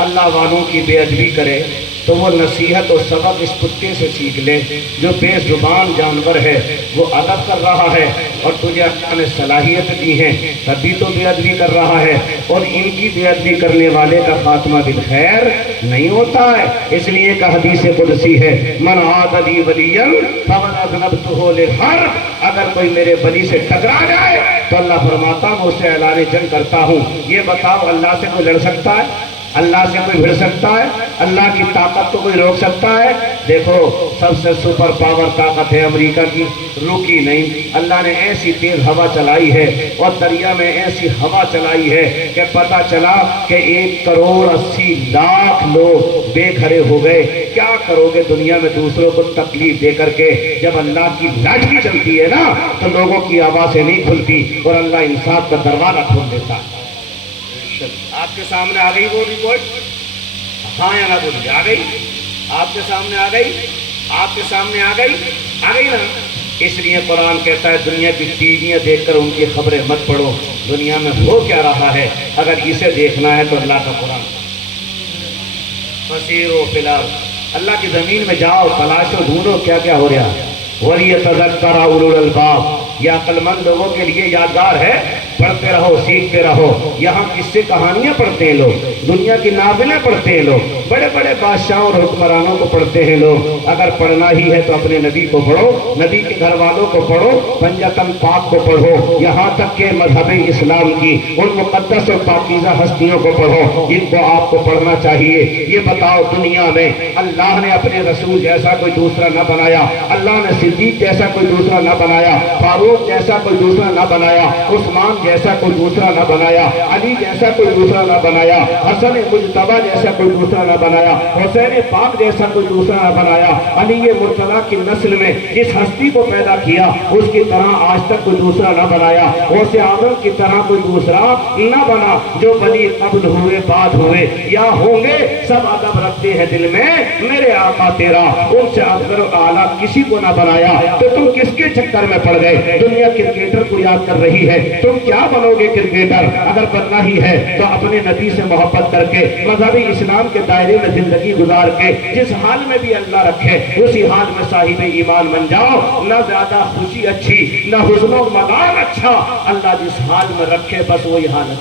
اللہ والوں کی بے ادبی کرے تو وہ نصیحت و سبق اس کتے سے سیکھ لے جو بے زبان جانور ہے، وہ ادب کر رہا ہے اور تجھے اللہ نے صلاحیت دی ہے تبھی تو بے ادبی کر رہا ہے، اور ان کی بے ادبی کرنے والے کا خاتمہ بالخیر نہیں ہوتا ہے۔ اس لیے کہ حدیث قدسی ہے من عاد لی ولیا فقد اذنبته للحرب، اگر کوئی میرے ولی سے ٹکرا جائے تو اللہ فرماتا میں اسے اعلان جنگ کرتا ہوں۔ یہ بتاؤ اللہ سے کوئی لڑ سکتا ہے؟ اللہ سے کوئی بھڑ سکتا ہے؟ اللہ کی طاقت کو کوئی روک سکتا ہے؟ دیکھو سب سے سپر پاور طاقت ہے امریکہ کی، رکی نہیں۔ اللہ نے ایسی تیز ہوا چلائی ہے اور دریا میں ایسی ہوا چلائی ہے کہ پتہ چلا کہ 1,80,00,000 لوگ بے گھرے ہو گئے۔ کیا کرو گے دنیا میں دوسروں کو تکلیف دے کر کے؟ جب اللہ کی لاٹھی چلتی ہے نا تو لوگوں کی آوازیں نہیں کھلتی اور اللہ انصاف کا دروازہ کھول دیتا ہے۔ آپ کے سامنے آ گئی وہ رپورٹ؟ ہاں یا نہ بولیے؟ آ گئی؟ آپ کے سامنے آ گئی؟ آپ کے سامنے آ گئی نا؟ اس لیے قرآن کہتا ہے دنیا کی ٹیویاں دیکھ کر ان کی خبریں مت پڑھو، دنیا میں ہو کیا رہا ہے اگر اسے دیکھنا ہے تو اللہ کا قرآن۔ فسیروا فی الارض، اللہ کی زمین میں جاؤ، تلاشو، ڈھونڈو کیا کیا ہو رہا ہے۔ وَلِيَتَذَكَّرَ أُولُو الْأَلْبَابِ، یہ عقل مند لوگوں کے لیے یادگار ہے، پڑھتے رہو، سیکھتے رہو۔ یہاں قصے کہانیاں پڑھتے ہیں لوگ، دنیا کی ناولیں پڑھتے ہیں لوگ، بڑے بڑے بادشاہوں اور حکمرانوں کو پڑھتے ہیں لوگ۔ اگر پڑھنا ہی ہے تو اپنے نبی کو پڑھو، نبی کے گھر والوں کو پڑھو، پنجتن پاک کو پڑھو، یہاں تک کہ مذہب اسلام کی ان مقدس اور پاکیزہ ہستیوں کو پڑھو جن کو آپ کو پڑھنا چاہیے۔ یہ بتاؤ، دنیا میں اللہ نے اپنے رسول جیسا کوئی دوسرا نہ بنایا، اللہ نے صدیق جیسا کوئی دوسرا نہ بنایا، فاروق جیسا کوئی دوسرا نہ بنایا، عثمان جیسا کوئی دوسرا نہ بنایا، علی جیسا کوئی دوسرا نہ بنایا، حسن مجتبیٰ جیسا کوئی دوسرا نہ بنایا، حسین پاک جیسا کوئی دوسرا نہ بنایا۔ علی مرتضیٰ کی نسل میں جس ہستی کو پیدا کیا اس کی طرح آج تک کوئی دوسرا نہ بنایا، غوث اعظم کی طرح کوئی دوسرا نہ بنا۔ جو بنی قبل ہوئے، بعد ہوئے یا ہوں گے، سب ادب رکھتے ہیں دل میں میرے آقا تیرا، ان سے افضل و اعلیٰ کسی کو نہ بنایا۔ تو تم کس کے چکر میں پڑ گئے؟ دنیا کرکٹر کو یاد کر رہی ہے، تم کیا بنو گے کرکٹر؟ اگر بننا ہی ہے تو اپنے نبی سے محبت کر کے مذہبی اسلام کے دائرے میں زندگی گزار کے جس حال میں بھی اللہ رکھے اسی حال میں صاحب ایمان بن جاؤ۔ نہ زیادہ خوشی اچھی، نہ حزن و ملال اچھا، اللہ جس حال میں رکھے بس وہی حال ہے۔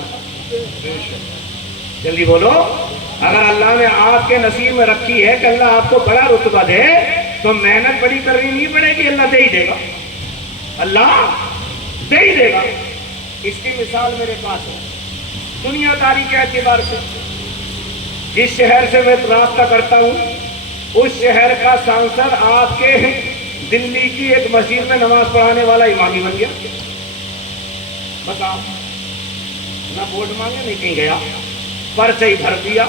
جلدی بولو، اگر اللہ نے آپ کے نصیب میں رکھی ہے کہ اللہ آپ کو بڑا رتبہ دے تو محنت بڑی کرنی نہیں پڑے گی، اللہ دے ہی دے گا، اللہ دے ہی دے گا۔ اس کی مثال میرے پاس ہے دنیا داری کے اعتبار سے۔ جس شہر سے میں رابطہ کرتا ہوں اس شہر کا سانسد آپ کے دلی کی ایک مسجد میں نماز پڑھانے والا امام ہی بن گیا۔ بتاؤ، نہ ووٹ مانگے، نہیں کہیں گیا، پرچہ ہی بھر دیا،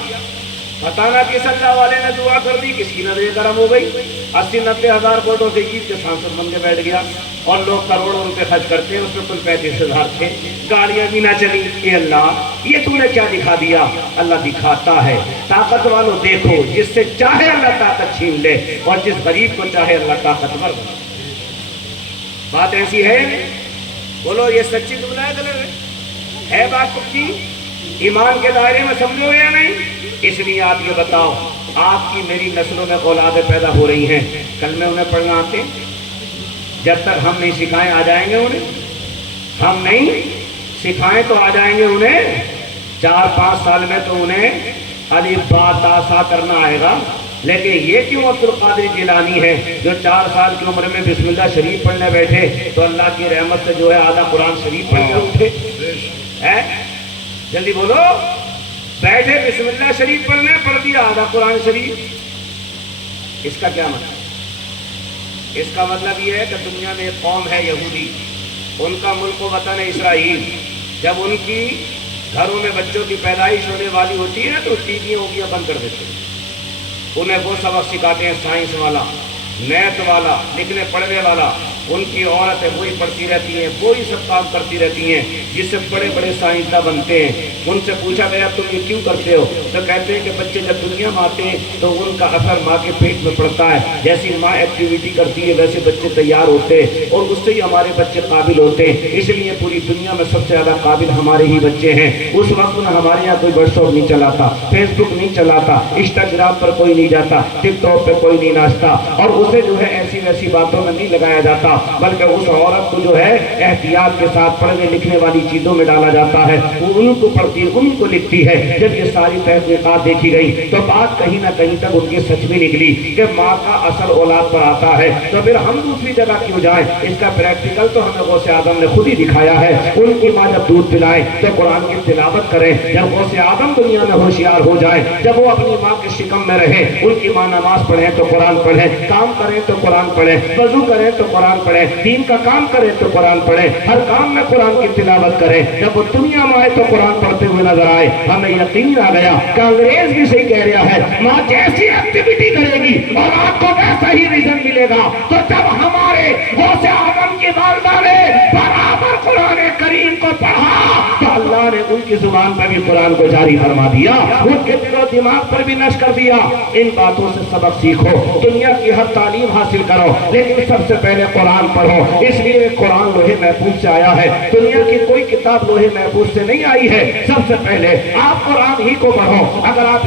پتہ نہ کس اللہ والے نے دعا کر دی، کس کی نظر کرم ہو گئی، 80-90 ہزار ووٹوں سے جیت کے سانسد بن کے بیٹھ گیا۔ اور لوگ کروڑوں روپے خرچ کرتے ہیں، اس میں کل 35 ہزار تھے، گاڑیاں بھی نہ چلی۔ اے اللہ، یہ تو نے کیا دکھا دیا؟ اللہ دکھاتا ہے، طاقت والوں دیکھو، جس سے چاہے اللہ طاقت چھین لے اور جس غریب کو چاہے اللہ طاقتور بنا۔ بات ایسی ہے، بولو یہ سچی دنیا ہے بات پکی؟ ایمان کے دائرے میں سمجھو یا نہیں؟ اس لیے آپ یہ بتاؤ، آپ کی میری نسلوں میں اولادیں پیدا ہو رہی ہیں، کل میں انہیں پڑھنا آتے ہیں؟ جب تک ہم نہیں سکھائیں آ جائیں گے انہیں؟ ہم نہیں سکھائیں تو آ جائیں گے انہیں؟ 4-5 سال میں تو انہیں الف با تا سا کرنا آئے گا۔ لیکن یہ کیوں عبد القادر جیلانی ہے جو 4 سال کی عمر میں بسم اللہ شریف پڑھنے بیٹھے تو اللہ کی رحمت سے جو ہے آدھا قرآن شریف پڑھ کر اٹھے؟ جلدی بولو، بیٹھے بسم اللہ شریف پڑھنے، پڑھ دیا آدھا قرآن شریف۔ اس کا کیا مطلب؟ اس کا مطلب یہ ہے کہ دنیا میں ایک قوم ہے یہودی، ان کا ملک و وطن ہے اسرائیل، جب ان کی گھروں میں بچوں کی پیدائش ہونے والی ہوتی ہے نا تو ٹی ویاں بند کر دیتے ہیں، انہیں وہ سبق سکھاتے ہیں سائنس والا، میتھ والا، لکھنے پڑھنے والا، ان کی عورتیں وہی پڑھتی رہتی ہیں، وہی سب کام کرتی رہتی ہیں جس سے بڑے بڑے سائنسداں بنتے ہیں۔ ان سے پوچھا گیا تم یہ کیوں کرتے ہو؟ تو کہتے ہیں کہ بچے جب دنیا میں آتے ہیں تو ان کا اثر ماں کے پیٹ میں پڑتا ہے، جیسی ماں ایکٹیویٹی کرتی ہے ویسے بچے تیار ہوتے ہیں اور اس سے ہی ہمارے بچے قابل ہوتے ہیں، اس لیے پوری دنیا میں سب سے زیادہ قابل ہمارے ہی بچے ہیں۔ اس وقت میں ہمارے یہاں کوئی واٹس ایپ نہیں چلاتا، فیس بک نہیں چلاتا، انسٹاگرام پر کوئی نہیں جاتا، ٹک ٹاک پہ کوئی نہیں ناچتا، اور اسے جو ہے ایسی ویسی باتوں میں نہیں لگایا جاتا، بلکہ اس عورت کو جو ہے احتیاط کے ساتھ پڑھنے لکھنے والی چیزوں میں ڈالا جاتا ہے، وہ ان کو پڑھتی ہے، ان کو لکھتی ہے۔ جب یہ ساری تحقیقات دیکھی گئی تو بات کہیں نہ کہیں تک ان کی سچ بھی نکلی کہ ماں کا اثر اولاد پر آتا ہے، تو پھر ہم دوسری جگہ کیوں جائیں؟ اس کا پریکٹیکل تو ہمیں غوث اعظم نے خود ہی دکھایا ہے۔ ان کی ماں جب دودھ پلائے تو قرآن کی تلاوت کریں، جب غوث اعظم دنیا میں ہوشیار ہو جائیں، جب وہ اپنی ماں کے شکم میں رہیں، ان کی ماں نماز پڑھیں تو قرآن پڑھیں، کام کریں تو قرآن پڑھیں، وضو کریں تو قرآن پڑھیں، دین کا کام کریں تو قرآن پڑھیں، ہر کام میں قرآن کی تلاوت کریں، جب وہ دنیا میں آئے تو قرآن پڑھتے ہوئے نظر آئے۔ ہمیں یقین آ گیا کہ انگریز بھی صحیح کہہ رہا ہے، ماں جیسی ایکٹیویٹی کرے گی اور آپ کو ویسا ہی ریزن ملے گا۔ تو جب ہمارے غوث اعظم کی والدہ نے برابر قرآن کریم کو پڑھا تو اللہ نے ان کی زبان پر بھی قرآن کو جاری فرما دیا، ان کے دل و دماغ پر بھی نشر کر دیا۔ ان باتوں سے سبق سیکھو، دنیا کی ہر تعلیم حاصل کرو، لیکن سب سے پہلے قرآن پڑھو۔ اس لیے قرآن لوہے محفوظ سے آیا ہے، دنیا کی کوئی کتاب لوہے محفوظ سے نہیں آئی ہے۔ سب سے پہلے آپ قرآن ہی کو پڑھو۔ اگر آپ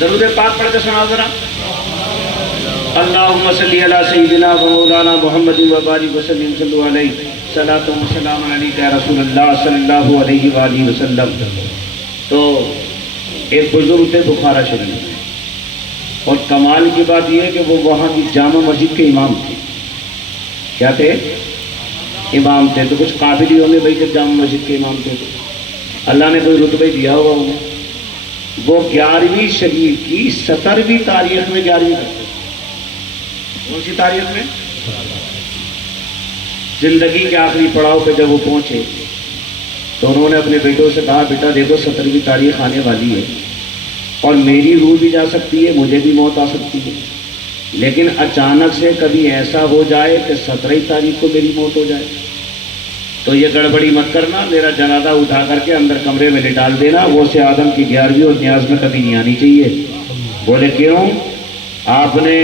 درود پاک پڑھ کے سناؤ ذرا. اللہم صلی علی سیدنا و مولانا محمد و بارک وسلم صلو علیہ صلاۃ و سلام علیک یا رسول اللہ صلی اللہ علیہ وآلہ وسلم. تو ایک بزرگ تھے بخارا شریف میں، اور کمال کی بات یہ ہے کہ وہ وہاں کی جامع مسجد کے امام تھے. کیا تھے؟ امام تھے. تو کچھ قابل ہی ہوں گے بھائی جب جامع مسجد کے امام تھے تو اللہ نے کوئی رتبہ دیا ہوگا انہیں. وہ 11ویں شریف کی 17ویں تاریخ میں 11ویں کرتے. کون سی تاریخ میں؟ زندگی کے آخری پڑاؤ پہ جب وہ پہنچے تو انہوں نے اپنے بیٹوں سے کہا بیٹا دیکھو 17ویں تاریخ آنے والی ہے اور میری روح بھی جا سکتی ہے، مجھے بھی موت آ سکتی ہے، لیکن اچانک سے کبھی ایسا ہو جائے کہ 17 تاریخ کو میری موت ہو جائے تو یہ گڑبڑی مت کرنا، میرا جنازہ اٹھا کر کے اندر کمرے میں ڈال دینا. وہ سے آدم کی 11ویں اور نیاز میں کبھی نہیں آنی چاہیے. بولے کیوں؟ آپ نے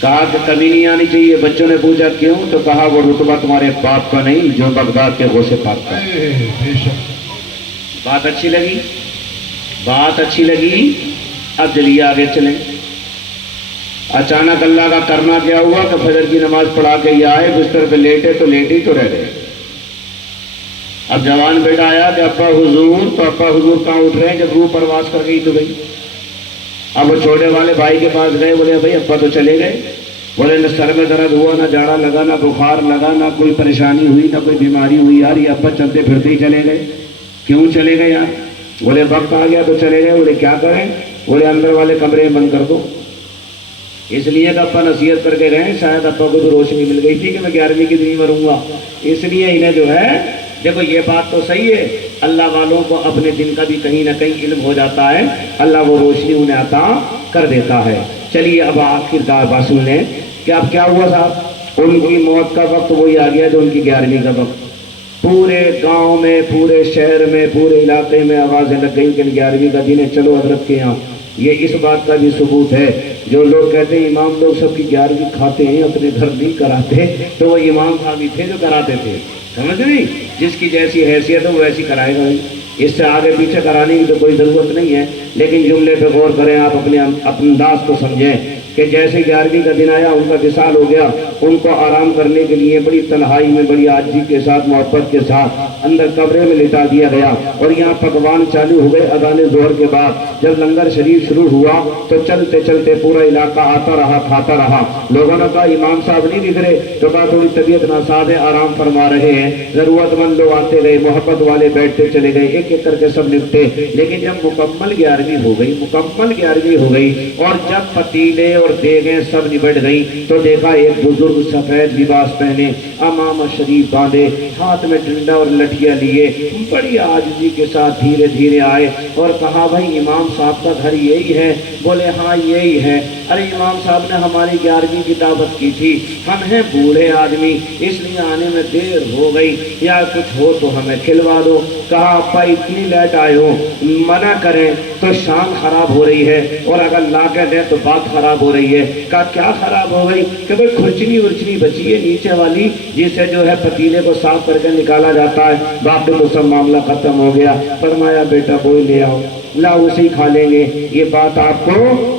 کہا کہ کبھی نہیں آنی چاہیے. بچوں نے پوچھا کیوں؟ تو کہا وہ رتبہ تمہارے باپ کا نہیں جو بغداد کے غوث پاک کا. بات اچھی لگی؟ بات اچھی لگی. اب چلیے آگے چلیں. اچانک اللہ کا کرنا کیا ہوا کہ فجر کی نماز پڑھا کے یہ آئے، بستر پہ لیٹے تو لیٹی تو رہ گئے. اب جوان بیٹا آیا کہ ابا حضور، تو ابا حضور کہاں اٹھ رہے ہیں؟ جب روح پرواز کر گئی تو گئی. اب وہ چھوٹے والے بھائی کے پاس گئے، بولے بھائی ابا تو چلے گئے. بولے نہ سر میں درد ہوا، نہ جاڑا لگا، نہ بخار لگا، نہ کوئی پریشانی ہوئی، نہ کوئی بیماری ہوئی. یار یہ ابا چلتے پھرتے ہی چلے گئے. کیوں چلے گئے یار؟ بولے وقت آ گیا تو چلے گئے. بولے کیا کریں؟ بولے اندر والے کمرے بند کر دو. اس لیے کہ ابا نصیحت کر کے گئے، شاید ابا کو تو روشنی مل گئی تھی کہ میں 11ویں کی دن مروں گا، اس لیے انہیں جو ہے، دیکھو یہ بات تو صحیح ہے، اللہ والوں کو اپنے دن کا بھی کہیں نہ کہیں علم ہو جاتا ہے، اللہ وہ روشنی انہیں عطا کر دیتا ہے. چلیے اب آخر بات سن لیں کہ اب کیا ہوا صاحب. ان کی موت کا وقت وہی آ گیا جو ان کی 11ویں کا وقت. پورے گاؤں میں، پورے شہر میں، پورے علاقے میں آوازیں لگ گئی کہ 11ویں کا دن ہے، چلو حضرت کے یہاں. یہ اس بات کا بھی ثبوت ہے جو لوگ کہتے ہیں امام لوگ سب کی 11ویں کھاتے ہیں، اپنے گھر نہیں کراتے، تو وہ امام صاحب ہی تھے جو کراتے تھے. سمجھ نہیں؟ جس کی جیسی حیثیت ہے وہ ویسی کرائے گا. اس سے آگے پیچھے کرانے کی تو کوئی ضرورت نہیں ہے، لیکن جملے پہ غور کریں آپ، اپنے انداز کو سمجھیں کہ جیسے 11ویں کا دن آیا، ان کا وصال ہو گیا. ان کو آرام کرنے کے لیے بڑی تنہائی میں، بڑی عاجزی کے ساتھ، محبت کے ساتھ اندر کمرے میں لٹا دیا گیا. اور یہاں پکوان چالو ہو گئے. اذان ظہر کے بعد جب لنگر شریف شروع ہوا تو چلتے چلتے پورا علاقہ آتا رہا، کھاتا رہا. لوگوں نے کہا امام صاحب نہیں دکھ رہے، تو کہا تھوڑی طبیعت ناساز ہے، آرام فرما رہے ہیں. ضرورت مند لوگ آتے گئے، محبت والے بیٹھتے چلے گئے، ایک ایک کر کے سب نپٹے. لیکن جب مکمل 11ویں ہو گئی، مکمل 11ویں ہو گئی، اور جب پتیلے اور دیگیں سب نبٹ گئی، تو دیکھا ایک بزرگ سفید لباس پہنے، امامہ شریف باندھے، ہاتھ میں ڈنڈا اور لٹھیا لیے، بڑی عاجزی کے ساتھ دھیرے دھیرے آئے اور کہا بھائی امام صاحب کا گھر یہی ہے؟ بولے ہاں یہی ہے. ارے امام صاحب نے ہماری 11ویں کی دعوت کی تھی، ہم ہیں بوڑھے آدمی اس لیے آنے میں دیر ہو گئی، یا کچھ ہو تو ہمیں کھلوا دو. کہا اپا اتنی لیٹ آئے ہو، منع کریں تو شان خراب ہو رہی ہے، اور اگر لا کے دیں تو بات خراب ہو رہی ہے. کہا کیا خراب ہو گئی؟ کہ بھئی کھرچنی ورچنی بچی ہے نیچے والی، جسے جو ہے پتیلے کو صاف کر کے نکالا جاتا ہے، باقی تو سب معاملہ ختم ہو گیا. فرمایا بیٹا وہی لے آؤ، لا اسی کھا لیں گے. یہ بات آپ کو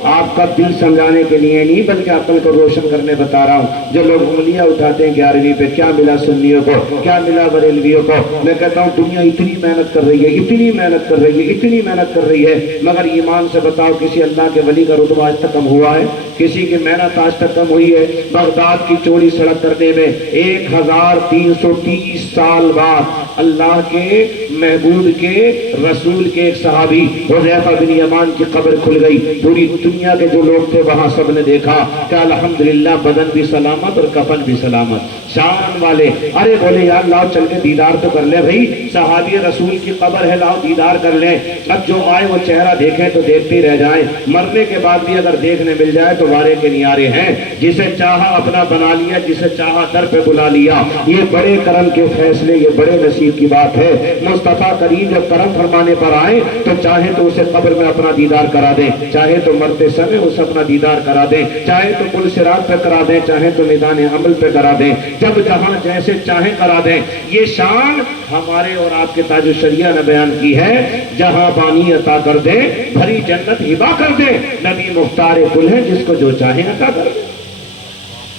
آپ کا دل سمجھانے کے لیے نہیں بلکہ عقل کو روشن کرنے بتا رہا ہوں. جو لوگ انگلیاں اٹھاتے ہیں 11ویں پہ، کیا ملا سنیوں کو، کیا ملا بریلویوں کو؟ میں کہتا ہوں دنیا اتنی محنت کر رہی ہے، اتنی محنت کر رہی ہے، اتنی محنت کر رہی ہے، مگر ایمان سے بتاؤ کسی اللہ کے ولی کا رتبہ آج تک کم ہوا ہے؟ کسی کی محنت آج تک کم ہوئی ہے؟ بغداد کی چوڑی سڑک کرنے میں 1330 سال بعد اللہ کے محبوب کے رسول کے ایک صحابی حذیفہ بن یمان کی قبر کھل گئی. پوری دنیا کے جو لوگ تھے وہاں سب نے دیکھا کہ الحمدللہ بدن بھی سلامت اور کفن بھی سلامت. شان والے. ارے بولے یار لاؤ چل کے دیدار تو کر لیں بھائی, صحابی رسول کی قبر ہے, لاؤ دیدار کر لیں. اب جو آئے وہ چہرہ دیکھیں تو دیکھتے ہی رہ جائیں, مرنے کے بعد بھی اگر دیکھنے مل جائے تو وارے کے نیارے ہیں. جسے چاہا اپنا بنا لیا, جسے چاہا در پہ بلا لیا. یہ بڑے کرم کے فیصلے, یہ بڑے نصیب کی بات ہے. مصطفیٰ کریم جب کرم فرمانے پر آئے تو چاہے تو اسے قبر میں اپنا دیدار کرا دیں, چاہے تو مرتے سمے اسے اپنا دیدار کرا دیں, چاہے تو پل صراط پہ کرا دیں, چاہے تو میدان عمل پہ کرا دیں, جب جہاں جیسے چاہیں کرا دیں. یہ شان ہمارے اور آپ کے تاج الشریعہ نے بیان کی ہے. جہاں بانی عطا کر دے, بھری جنت ہبا کر دے, نبی مختار کل ہے جس کو جو چاہیں عطا کر دے.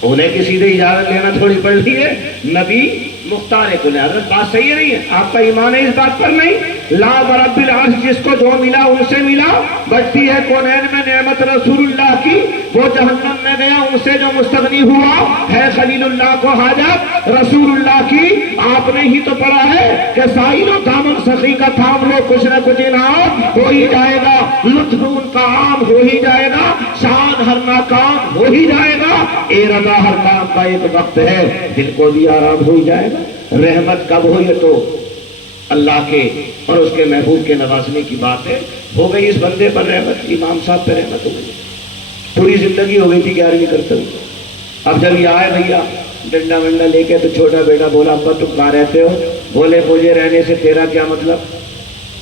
انہیں کسی سے اجازت لینا تھوڑی پڑ رہی ہے, نبی مختار کل ہے. حضرت بات صحیح ہے نہیں ہے؟ آپ کا ایمان ہے اس بات پر نہیں؟ لا برب العرش, جس کو جو ملا ان سے ملا. بڑھتی ہے کونین میں نعمت رسول اللہ کی, وہ جہنم میں گیا ان سے جو مستغنی ہوا. ہے خلیل اللہ کو حاجت رسول اللہ کی, آپ نے ہی تو پڑھا ہے کہ سائل و دامن سخی کا تھام لو, کچھ نہ کچھ انعام ہو ہی جائے گا, لطف ان کا عام ہو ہی جائے گا, شان ہر ناکام ہو ہی جائے گا. اے رضا ہر کام کا ایک وقت ہے, دل کو بھی آرام ہو ہی جائے گا. رحمت کب ہو, یہ تو اللہ کے اور اس کے محبوب کے نوازنے کی بات ہے. ہو گئی اس بندے پر رحمت, امام صاحب پہ رحمت ہو گئی. پوری زندگی ہو گئی تھی 11ویں کرتے ہوئے. اب جب یہ آئے بھیا ڈنڈا ونڈا لے کے, تو چھوٹا بیٹا بولا ابا تم کہاں رہتے ہو؟ بولے مجھے رہنے سے تیرا کیا مطلب,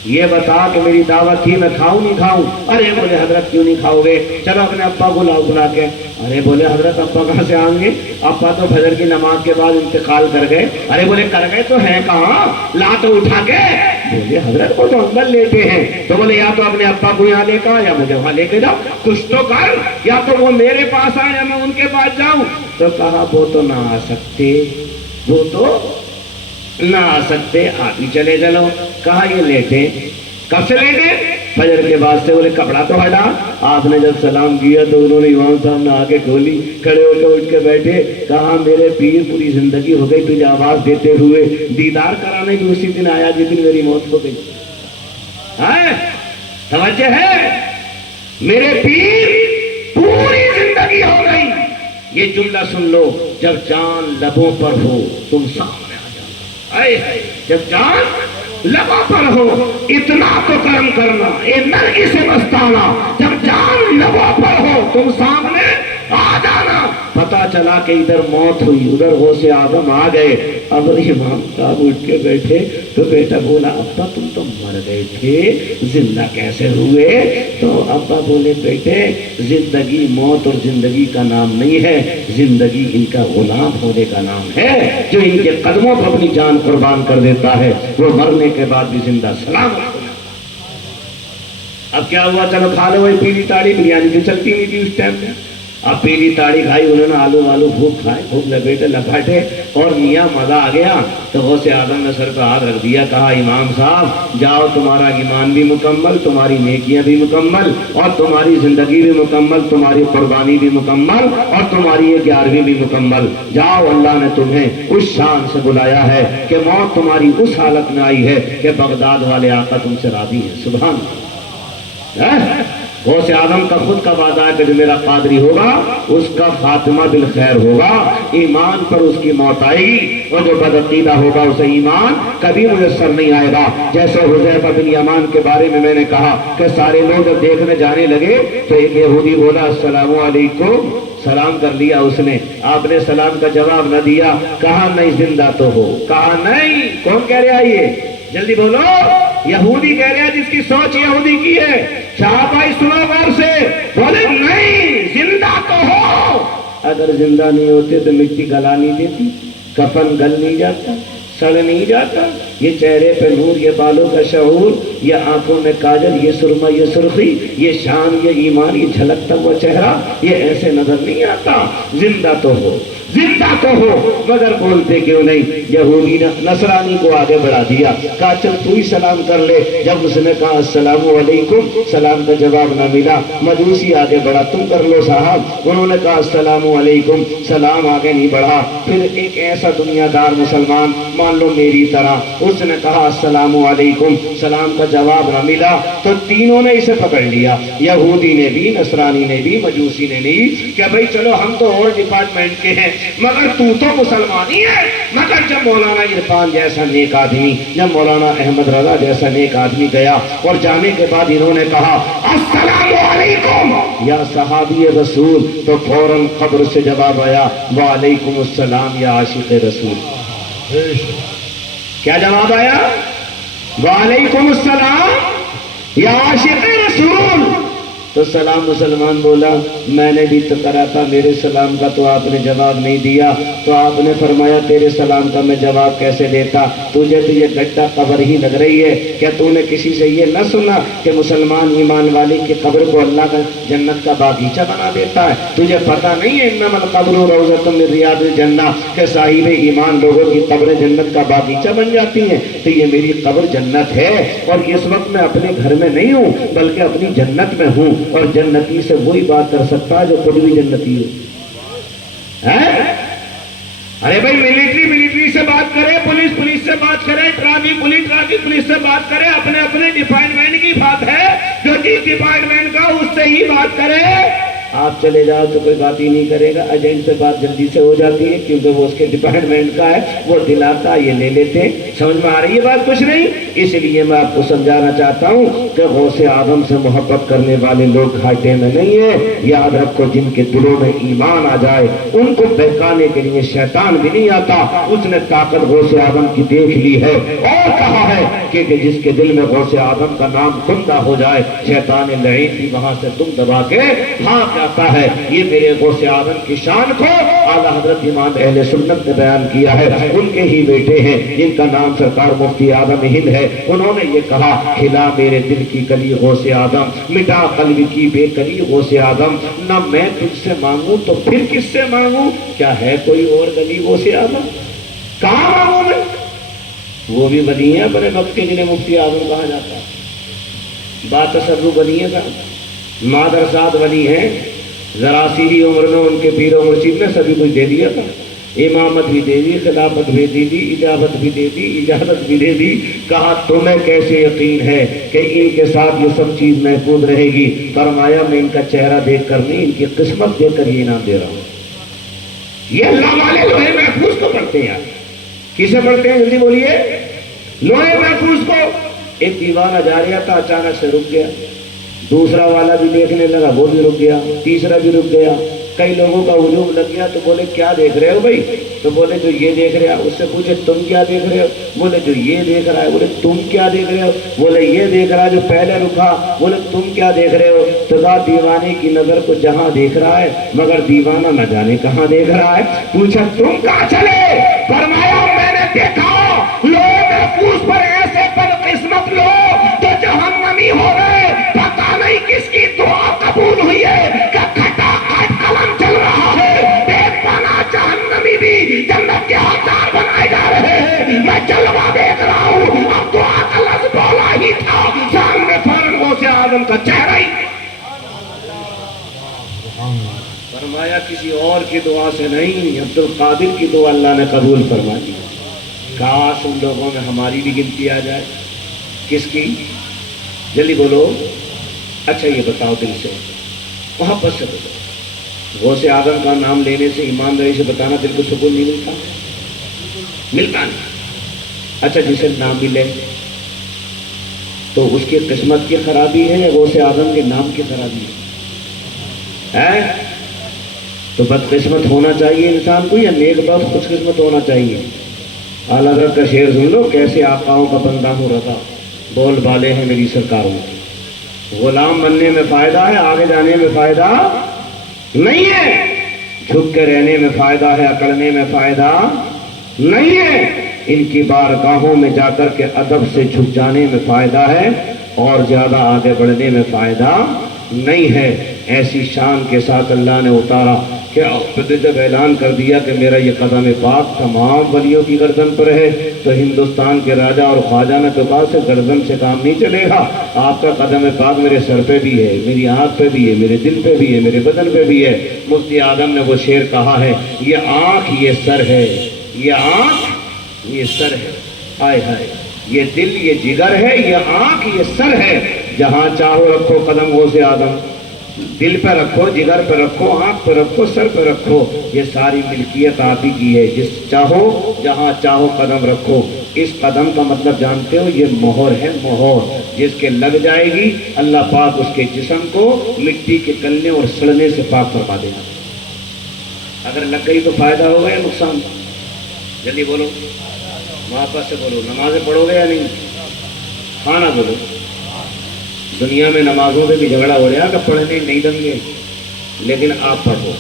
یہ بتا کہ میری دعوت تھی میں کھاؤں نہیں کھاؤں؟ ارے بولے حضرت کیوں نہیں کھاؤ گے, چلو اپنے ابا کو لاؤ بلا کے. ارے بولے حضرت ابا کہاں سے آئیں گے, ابا تو فجر کی نماز کے بعد انتقال کر گئے. ارے بولے کر گئے تو ہیں کہاں, لا تو اٹھا کے. بولے حضرت کو تو اندر لیتے ہیں. تو بولے یا تو اپنے ابا کو یہاں لے کر یا مجھے وہاں لے کے جاؤ, کچھ تو کر, یا تو وہ میرے پاس آئے یا میں ان کے پاس جاؤں. تو کہا وہ تو نہ آ سکتے, وہ تو نہ آ سکتے, آپ ہی چلے چلو. کہا یہ لیٹے, کب سے لیٹے؟ فجر کے بعد سے. بولے کپڑا تو ہٹا. آپ نے جب سلام کیا تو انہوں نے امام صاحب نے آگے کھولی, کھڑے ہو کے اٹھ کے بیٹھے. کہا میرے پیر پوری زندگی ہو گئی تجھے آواز دیتے ہوئے, دیدار کرانے بھی اسی دن آیا جس دن میری موت ہو گئی. توجہ ہے, میرے پیر پوری زندگی ہو گئی. یہ جملہ سن لو, جب جان لبوں پر ہو تم سامنے آ جانا. جب جان لبوں پر ہو اتنا تو کرم کرنا, اے نرگس سے مستانہ, جب جان لبوں پر ہو تم سامنے آ جانا. پتا چلا کہ ادھر موت ہوئی, ادھر غوث آدم آ گئے. اب امام صاحب اٹھ کے بیٹھے تو بیٹا بولا ابا تم تو مر گئے تھے, زندہ کیسے ہوئے؟ تو ابا بولے بیٹے زندگی موت اور زندگی کا نام نہیں ہے, زندگی ان کا غلام ہونے کا نام ہے. جو ان کے قدموں پر اپنی جان قربان کر دیتا ہے وہ مرنے کے بعد بھی زندہ سلامت ہوتا ہے. اب کیا ہوا, چلو کھا لو. وہی پیلی تاڑی بریانی تو چلتی نہیں تھی اس ٹائم میں. اب پیلی تاڑی کھائی انہوں نے, آلو والو خوب کھائے, خوب لپیٹے لپاٹے, اور میاں مزہ آ گیا. تو غوث آدم نے سر پہ ہاتھ رکھ دیا, کہا امام صاحب جاؤ, تمہارا ایمان بھی مکمل, تمہاری نیکیاں بھی مکمل, اور تمہاری زندگی بھی مکمل, تمہاری قربانی بھی مکمل, اور تمہاری یہ 11ویں بھی مکمل. جاؤ, اللہ نے تمہیں اس شان سے بلایا ہے کہ موت تمہاری اس حالت میں آئی ہے کہ بغداد والے آقا تم سے راضی ہیں. سبحان اللہ. غوث آدم کا خود کا وعدہ ہے کہ جو میرا قادری ہوگا اس کا خاتمہ بالخیر ہوگا, ایمان پر اس کی موت آئے گی, اور جو بدعقیدہ ہوگا اسے ایمان کبھی میسر نہیں آئے گا. جیسے حذیفہ بن یمان کے بارے میں نے کہا کہ سارے لوگ جب دیکھنے جانے لگے تو ایک یہودی بولا السلام علیکم, سلام کر لیا اس نے. آپ نے سلام کا جواب نہ دیا, کہا نہیں زندہ تو ہو. کہا نہیں. کون کہہ رہا ہے یہ, جلدی بولو. یہودی کہہ رہا ہے جس کی سوچ یہودی کی ہے. شاہ بھائی سنو غور سے, بولے نہیں زندہ تو ہو. اگر زندہ نہیں ہوتے تو مٹی گلا نہیں دیتی, کفن گل نہیں جاتا, سڑ نہیں جاتا. یہ چہرے پہ نور, یہ بالوں کا شعور, یہ آنکھوں میں کاجل, یہ سرما, یہ سرخی, یہ شان, یہ ایمان, یہ جھلکتا ہوا چہرہ, یہ ایسے نظر نہیں آتا. زندہ تو ہو, زندہ تو ہو, مگر بولتے کیوں نہیں؟ یہودی نے نصرانی کو آگے بڑھا دیا, کہا چل تو ہی سلام کر لے. جب اس نے کہا السلام علیکم, سلام کا جواب نہ ملا. مجوسی آگے بڑھا, تم کر لو صاحب. انہوں نے کہا السلام علیکم, سلام آگے نہیں بڑھا. پھر ایک ایسا دنیا دار مسلمان مان لو میری طرح, اس نے کہا السلام علیکم, سلام کا جواب نہ ملا. تو تینوں نے اسے پکڑ لیا, یہودی نے بھی, نصرانی نے بھی, مجوسی نے بھی, کہ بھئی چلو ہم تو اور ڈپارٹمنٹ کے ہیں, مگر تو مسلمان ہی ہے۔ مگر جب مولانا عرفان جیسا نیک آدمی، جب مولانا احمد رضا جیسا نیک آدمی گیا اور جانے کے بعد انہوں نے کہا السلام علیکم یا صحابی رسول، تو فوراً قبر سے جواب آیا وعلیکم السلام یا عاشق رسول۔ کیا جواب آیا؟ وعلیکم السلام یا عاشق رسول۔ تو سلام مسلمان بولا میں نے بھی تو کرا تھا، میرے سلام کا تو آپ نے جواب نہیں دیا۔ تو آپ نے فرمایا تیرے سلام کا میں جواب کیسے دیتا، تجھے تو یہ گڈھا قبر ہی لگ رہی ہے۔ کیا تو نے کسی سے یہ نہ سنا کہ مسلمان ایمان والے کی قبر کو اللہ کا جنت کا باغیچہ بنا دیتا ہے؟ تجھے پتہ نہیں ہے انما القبر روضۃ من ریاض الجنہ کہ صاحب ایمان لوگوں کی قبریں جنت کا باغیچہ بن جاتی ہیں؟ تو یہ میری قبر جنت ہے، اور اس وقت میں اپنے گھر میں نہیں ہوں بلکہ اپنی جنت میں ہوں، اور جنتی سے وہی بات کر سکتا ہے جو خود بھی جنتی ہو۔ ارے بھائی ملٹری سے بات کرے، پولیس سے بات کرے، ٹرافک پولیس سے بات کرے، اپنے اپنے ڈپارٹمنٹ کی بات ہے، جو جس ڈپارٹمنٹ کا اس سے ہی بات کرے۔ آپ چلے جاؤ تو کوئی بات ہی نہیں کرے گا، ایجنٹ سے بات جلدی سے ہو جاتی ہے کیونکہ وہ اس کے ڈپارٹمنٹ کا ہے، وہ دلاتا یہ لے لیتے ہیں۔ سمجھ میں آ رہی ہے بات؟ کچھ نہیں۔ اس لیے میں آپ کو سمجھانا چاہتا ہوں کہ غوث اعظم سے محبت کرنے والے لوگ گھاٹے میں نہیں ہیں۔ یاد رکھو جن کے دلوں میں ایمان آ جائے ان کو بہکانے کے لیے شیطان بھی نہیں آتا۔ اس نے طاقت غوث اعظم کی دیکھ لی ہے اور کہا ہے کہ جس کے دل میں غوث اعظم کا نام گندہ ہو جائے شیطان لعین بھی وہاں سے تم دبا کے بھاگ جاتا ہے۔ یہ میرے غوث اعظم کی شان کو اعلیٰ حضرت امام اہل سنت نے بیان کیا ہے۔ ان کے ہی بیٹے ہیں جن کا نام سرکار مفتی اعظم ہند ہے، انہوں نے یہ کہا کھلا میرے دل کی کلی غوث اعظم، مٹا قلب کی بے کلی غوث اعظم، نہ میں تجھ سے مانگوں تو پھر کس سے مانگوں؟ کیا ہے کوئی اور گلی غوث اعظم؟ کہاں مانگوں میں؟ وہ بھی ولی ہیں اپنے وقت کے جنہیں مفتی اعظم کہا جاتا ہے۔ بات تصرف ولی ہے صاحب، مادرسات ولی ہیں، ذرا سی ہی عمر میں ان کے پیر و مرشد نے سبھی کچھ دے دیا تھا، امامت بھی دے دی، خلافت بھی دے دی، اجابت بھی دے دی، اجازت بھی دے دی۔ کہا تمہیں کیسے یقین ہے کہ ان کے ساتھ یہ سب چیز محفوظ رہے گی؟ فرمایا میں ان کا چہرہ دیکھ کر نہیں، ان کی قسمت دیکھ کر یہ انعام دے رہا ہوں۔ یہ اللہ والے لوہے محفوظ کو پڑھتے ہیں۔ کسے پڑھتے ہیں جلدی بولیے؟ لوہے محفوظ کو۔ ایک دیوانہ جا رہا تھا، اچانک سے رک گیا، دوسرا والا بھی دیکھنے لگا، وہ بھی رک گیا، تیسرا بھی رک گیا۔ کئی لوگوں کا ہجوم لگ گیا تو بولے کیا دیکھ رہے ہو بھائی؟ تو بولے جو یہ دیکھ رہے ہو۔ اس سے پوچھے تم کیا دیکھ رہے ہو؟ بولے جو یہ دیکھ رہا ہے۔ بولے تم کیا دیکھ رہے ہو؟ بولے یہ دیکھ رہا ہے جو پہلے رکا۔ بولے تم کیا دیکھ رہے ہو؟ تو کہا دیوانے کی نظر کو جہاں دیکھ رہا ہے مگر دیوانہ نہ جانے کہاں دیکھ رہا ہے۔ پوچھا تم کہاں چلے؟ فرمایا میں نے دیکھا لوگ محفوظ پر ایسے بدقسمت لوگ جو جہنمی ہو گئے، پتہ نہیں کس کی دعا قبول ہوئی ہے کہ کھٹا کھٹ قلم چل رہا ہے، بے پناہ جہنمی بھی جنت کے حقدار بنائے جا رہے ہیں۔ میں جلوہ دیکھ رہا ہوں، اب دعا کا لفظ بولا ہی تھا، سامنے فوراً غوث اعظم کا چہرہ ہی۔ فرمایا کسی اور کی دعا سے نہیں، عبد القادر کی دعا اللہ نے قبول فرما دی۔ کاش ان لوگوں میں ہماری بھی گنتی آ جائے۔ کس کی؟ جلدی بولو۔ اچھا یہ بتاؤ دل سے، محبت سے بولو، غوث اعظم کا نام لینے سے ایمانداری سے بتانا دل کو سکون نہیں ملتا؟ ملتا نہیں۔ اچھا جسے نام ملے تو اس کی قسمت کی خرابی ہے یا غوث اعظم کے نام کی خرابی ہے؟ تو بدقسمت ہونا چاہیے انسان کو یا نیک بخت خوش قسمت ہونا چاہیے؟ اعلیٰ حضرت کا شعر سن لو، کیسے آقاؤں کا بندہ ہوں رضا، بول بالے ہیں میری سرکاروں کی۔ غلام بننے میں فائدہ ہے، آگے جانے میں فائدہ نہیں ہے، جھک کے رہنے میں فائدہ ہے، اکڑنے میں فائدہ نہیں ہے، ان کی بارگاہوں میں جا کر کے ادب سے جھک جانے میں فائدہ ہے اور زیادہ آگے بڑھنے میں فائدہ نہیں ہے۔ ایسی شان کے ساتھ اللہ نے اتارا کہ جب اعلان کر دیا کہ میرا یہ قدم پاک تمام ولیوں کی گردن پر ہے، تو ہندوستان کے راجہ اور خواجہ نے تو کہا سے گردن سے کام نہیں چلے گا، آپ کا قدم پاک میرے سر پہ بھی ہے، میری آنکھ پہ بھی ہے، میرے دل پہ بھی ہے، میرے بدن پہ بھی ہے۔ مفتی اعظم نے وہ شعر کہا ہے، یہ آنکھ یہ سر ہے، یہ آنکھ یہ سر ہے، ہائے ہائے، یہ دل یہ جگر ہے، یہ آنکھ یہ سر ہے، جہاں چاہو رکھو قدم غوث اعظم، دل پہ رکھو، جگر پہ رکھو، آنکھ پہ رکھو، سر پہ رکھو، یہ ساری ملکیت آپ ہی کی ہے، جس چاہو جہاں چاہو قدم رکھو۔ اس قدم کا مطلب جانتے ہو، یہ مہر ہے، مہر جس کے لگ جائے گی اللہ پاک اس کے جسم کو مٹی کے گلنے اور سڑنے سے پاک فرما دینا۔ اگر لگ گئی تو فائدہ ہوگا یا نقصان؟ جلدی بولو، واپس سے بولو، نمازیں پڑھو گے یا نہیں؟ ہاں نہ بولو۔ دنیا میں نمازوں میں بھی جھگڑا ہو رہا کہ پڑھنے نہیں دیں گے، لیکن آپ پڑھو،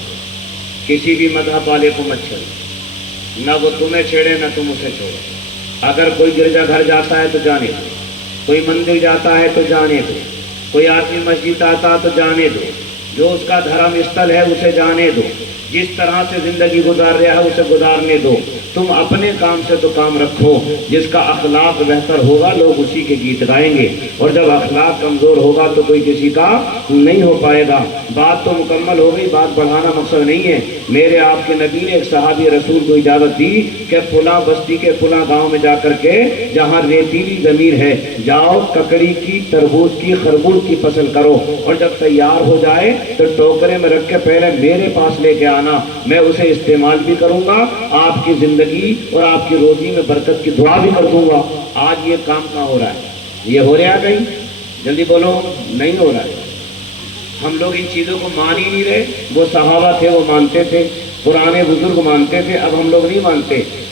کسی بھی مذہب والے کو مت چھیڑو، نہ وہ تمہیں چھیڑے نہ تم اسے چھوڑو۔ اگر کوئی گرجا گھر جاتا ہے تو جانے دو، کوئی مندر جاتا ہے تو جانے دو، کوئی آدمی مسجد آتا ہے تو جانے دو، جو اس کا دھرم استھل ہے اسے جانے دو، جس طرح سے زندگی گزار رہا ہے اسے گزارنے دو۔ تم اپنے کام سے تو کام رکھو، جس کا اخلاق بہتر ہوگا لوگ اسی کے گیت گائیں گے، اور جب اخلاق کمزور ہوگا تو کوئی کسی کا نہیں ہو پائے گا۔ بات تو مکمل ہو گئی، بات بڑھانا مقصد نہیں ہے۔ میرے آپ کے نبی نے ایک صحابی رسول کو اجازت دی کہ فلاں بستی کے فلاں گاؤں میں جا کر کے جہاں ریتیلی زمین ہے جاؤ، ککڑی کی، تربوز کی، خربوز کی فصل کرو، اور جب تیار ہو جائے تو ٹوکرے میں رکھ کے پہلے میرے پاس لے کے آنا، میں اسے استعمال بھی کروں گا، آپ کی زندگی اور آپ کی روزی میں برکت کی دعا بھی کر دوں گا۔ آج یہ کام کہاں ہو رہا ہے؟ یہ ہو رہا ہے کہیں؟ جلدی بولو، نہیں ہو رہا ہے۔ ہم لوگ ان چیزوں کو مان ہی نہیں رہے۔ وہ صحابہ تھے وہ مانتے تھے، پرانے بزرگ مانتے تھے، اب ہم لوگ نہیں مانتے۔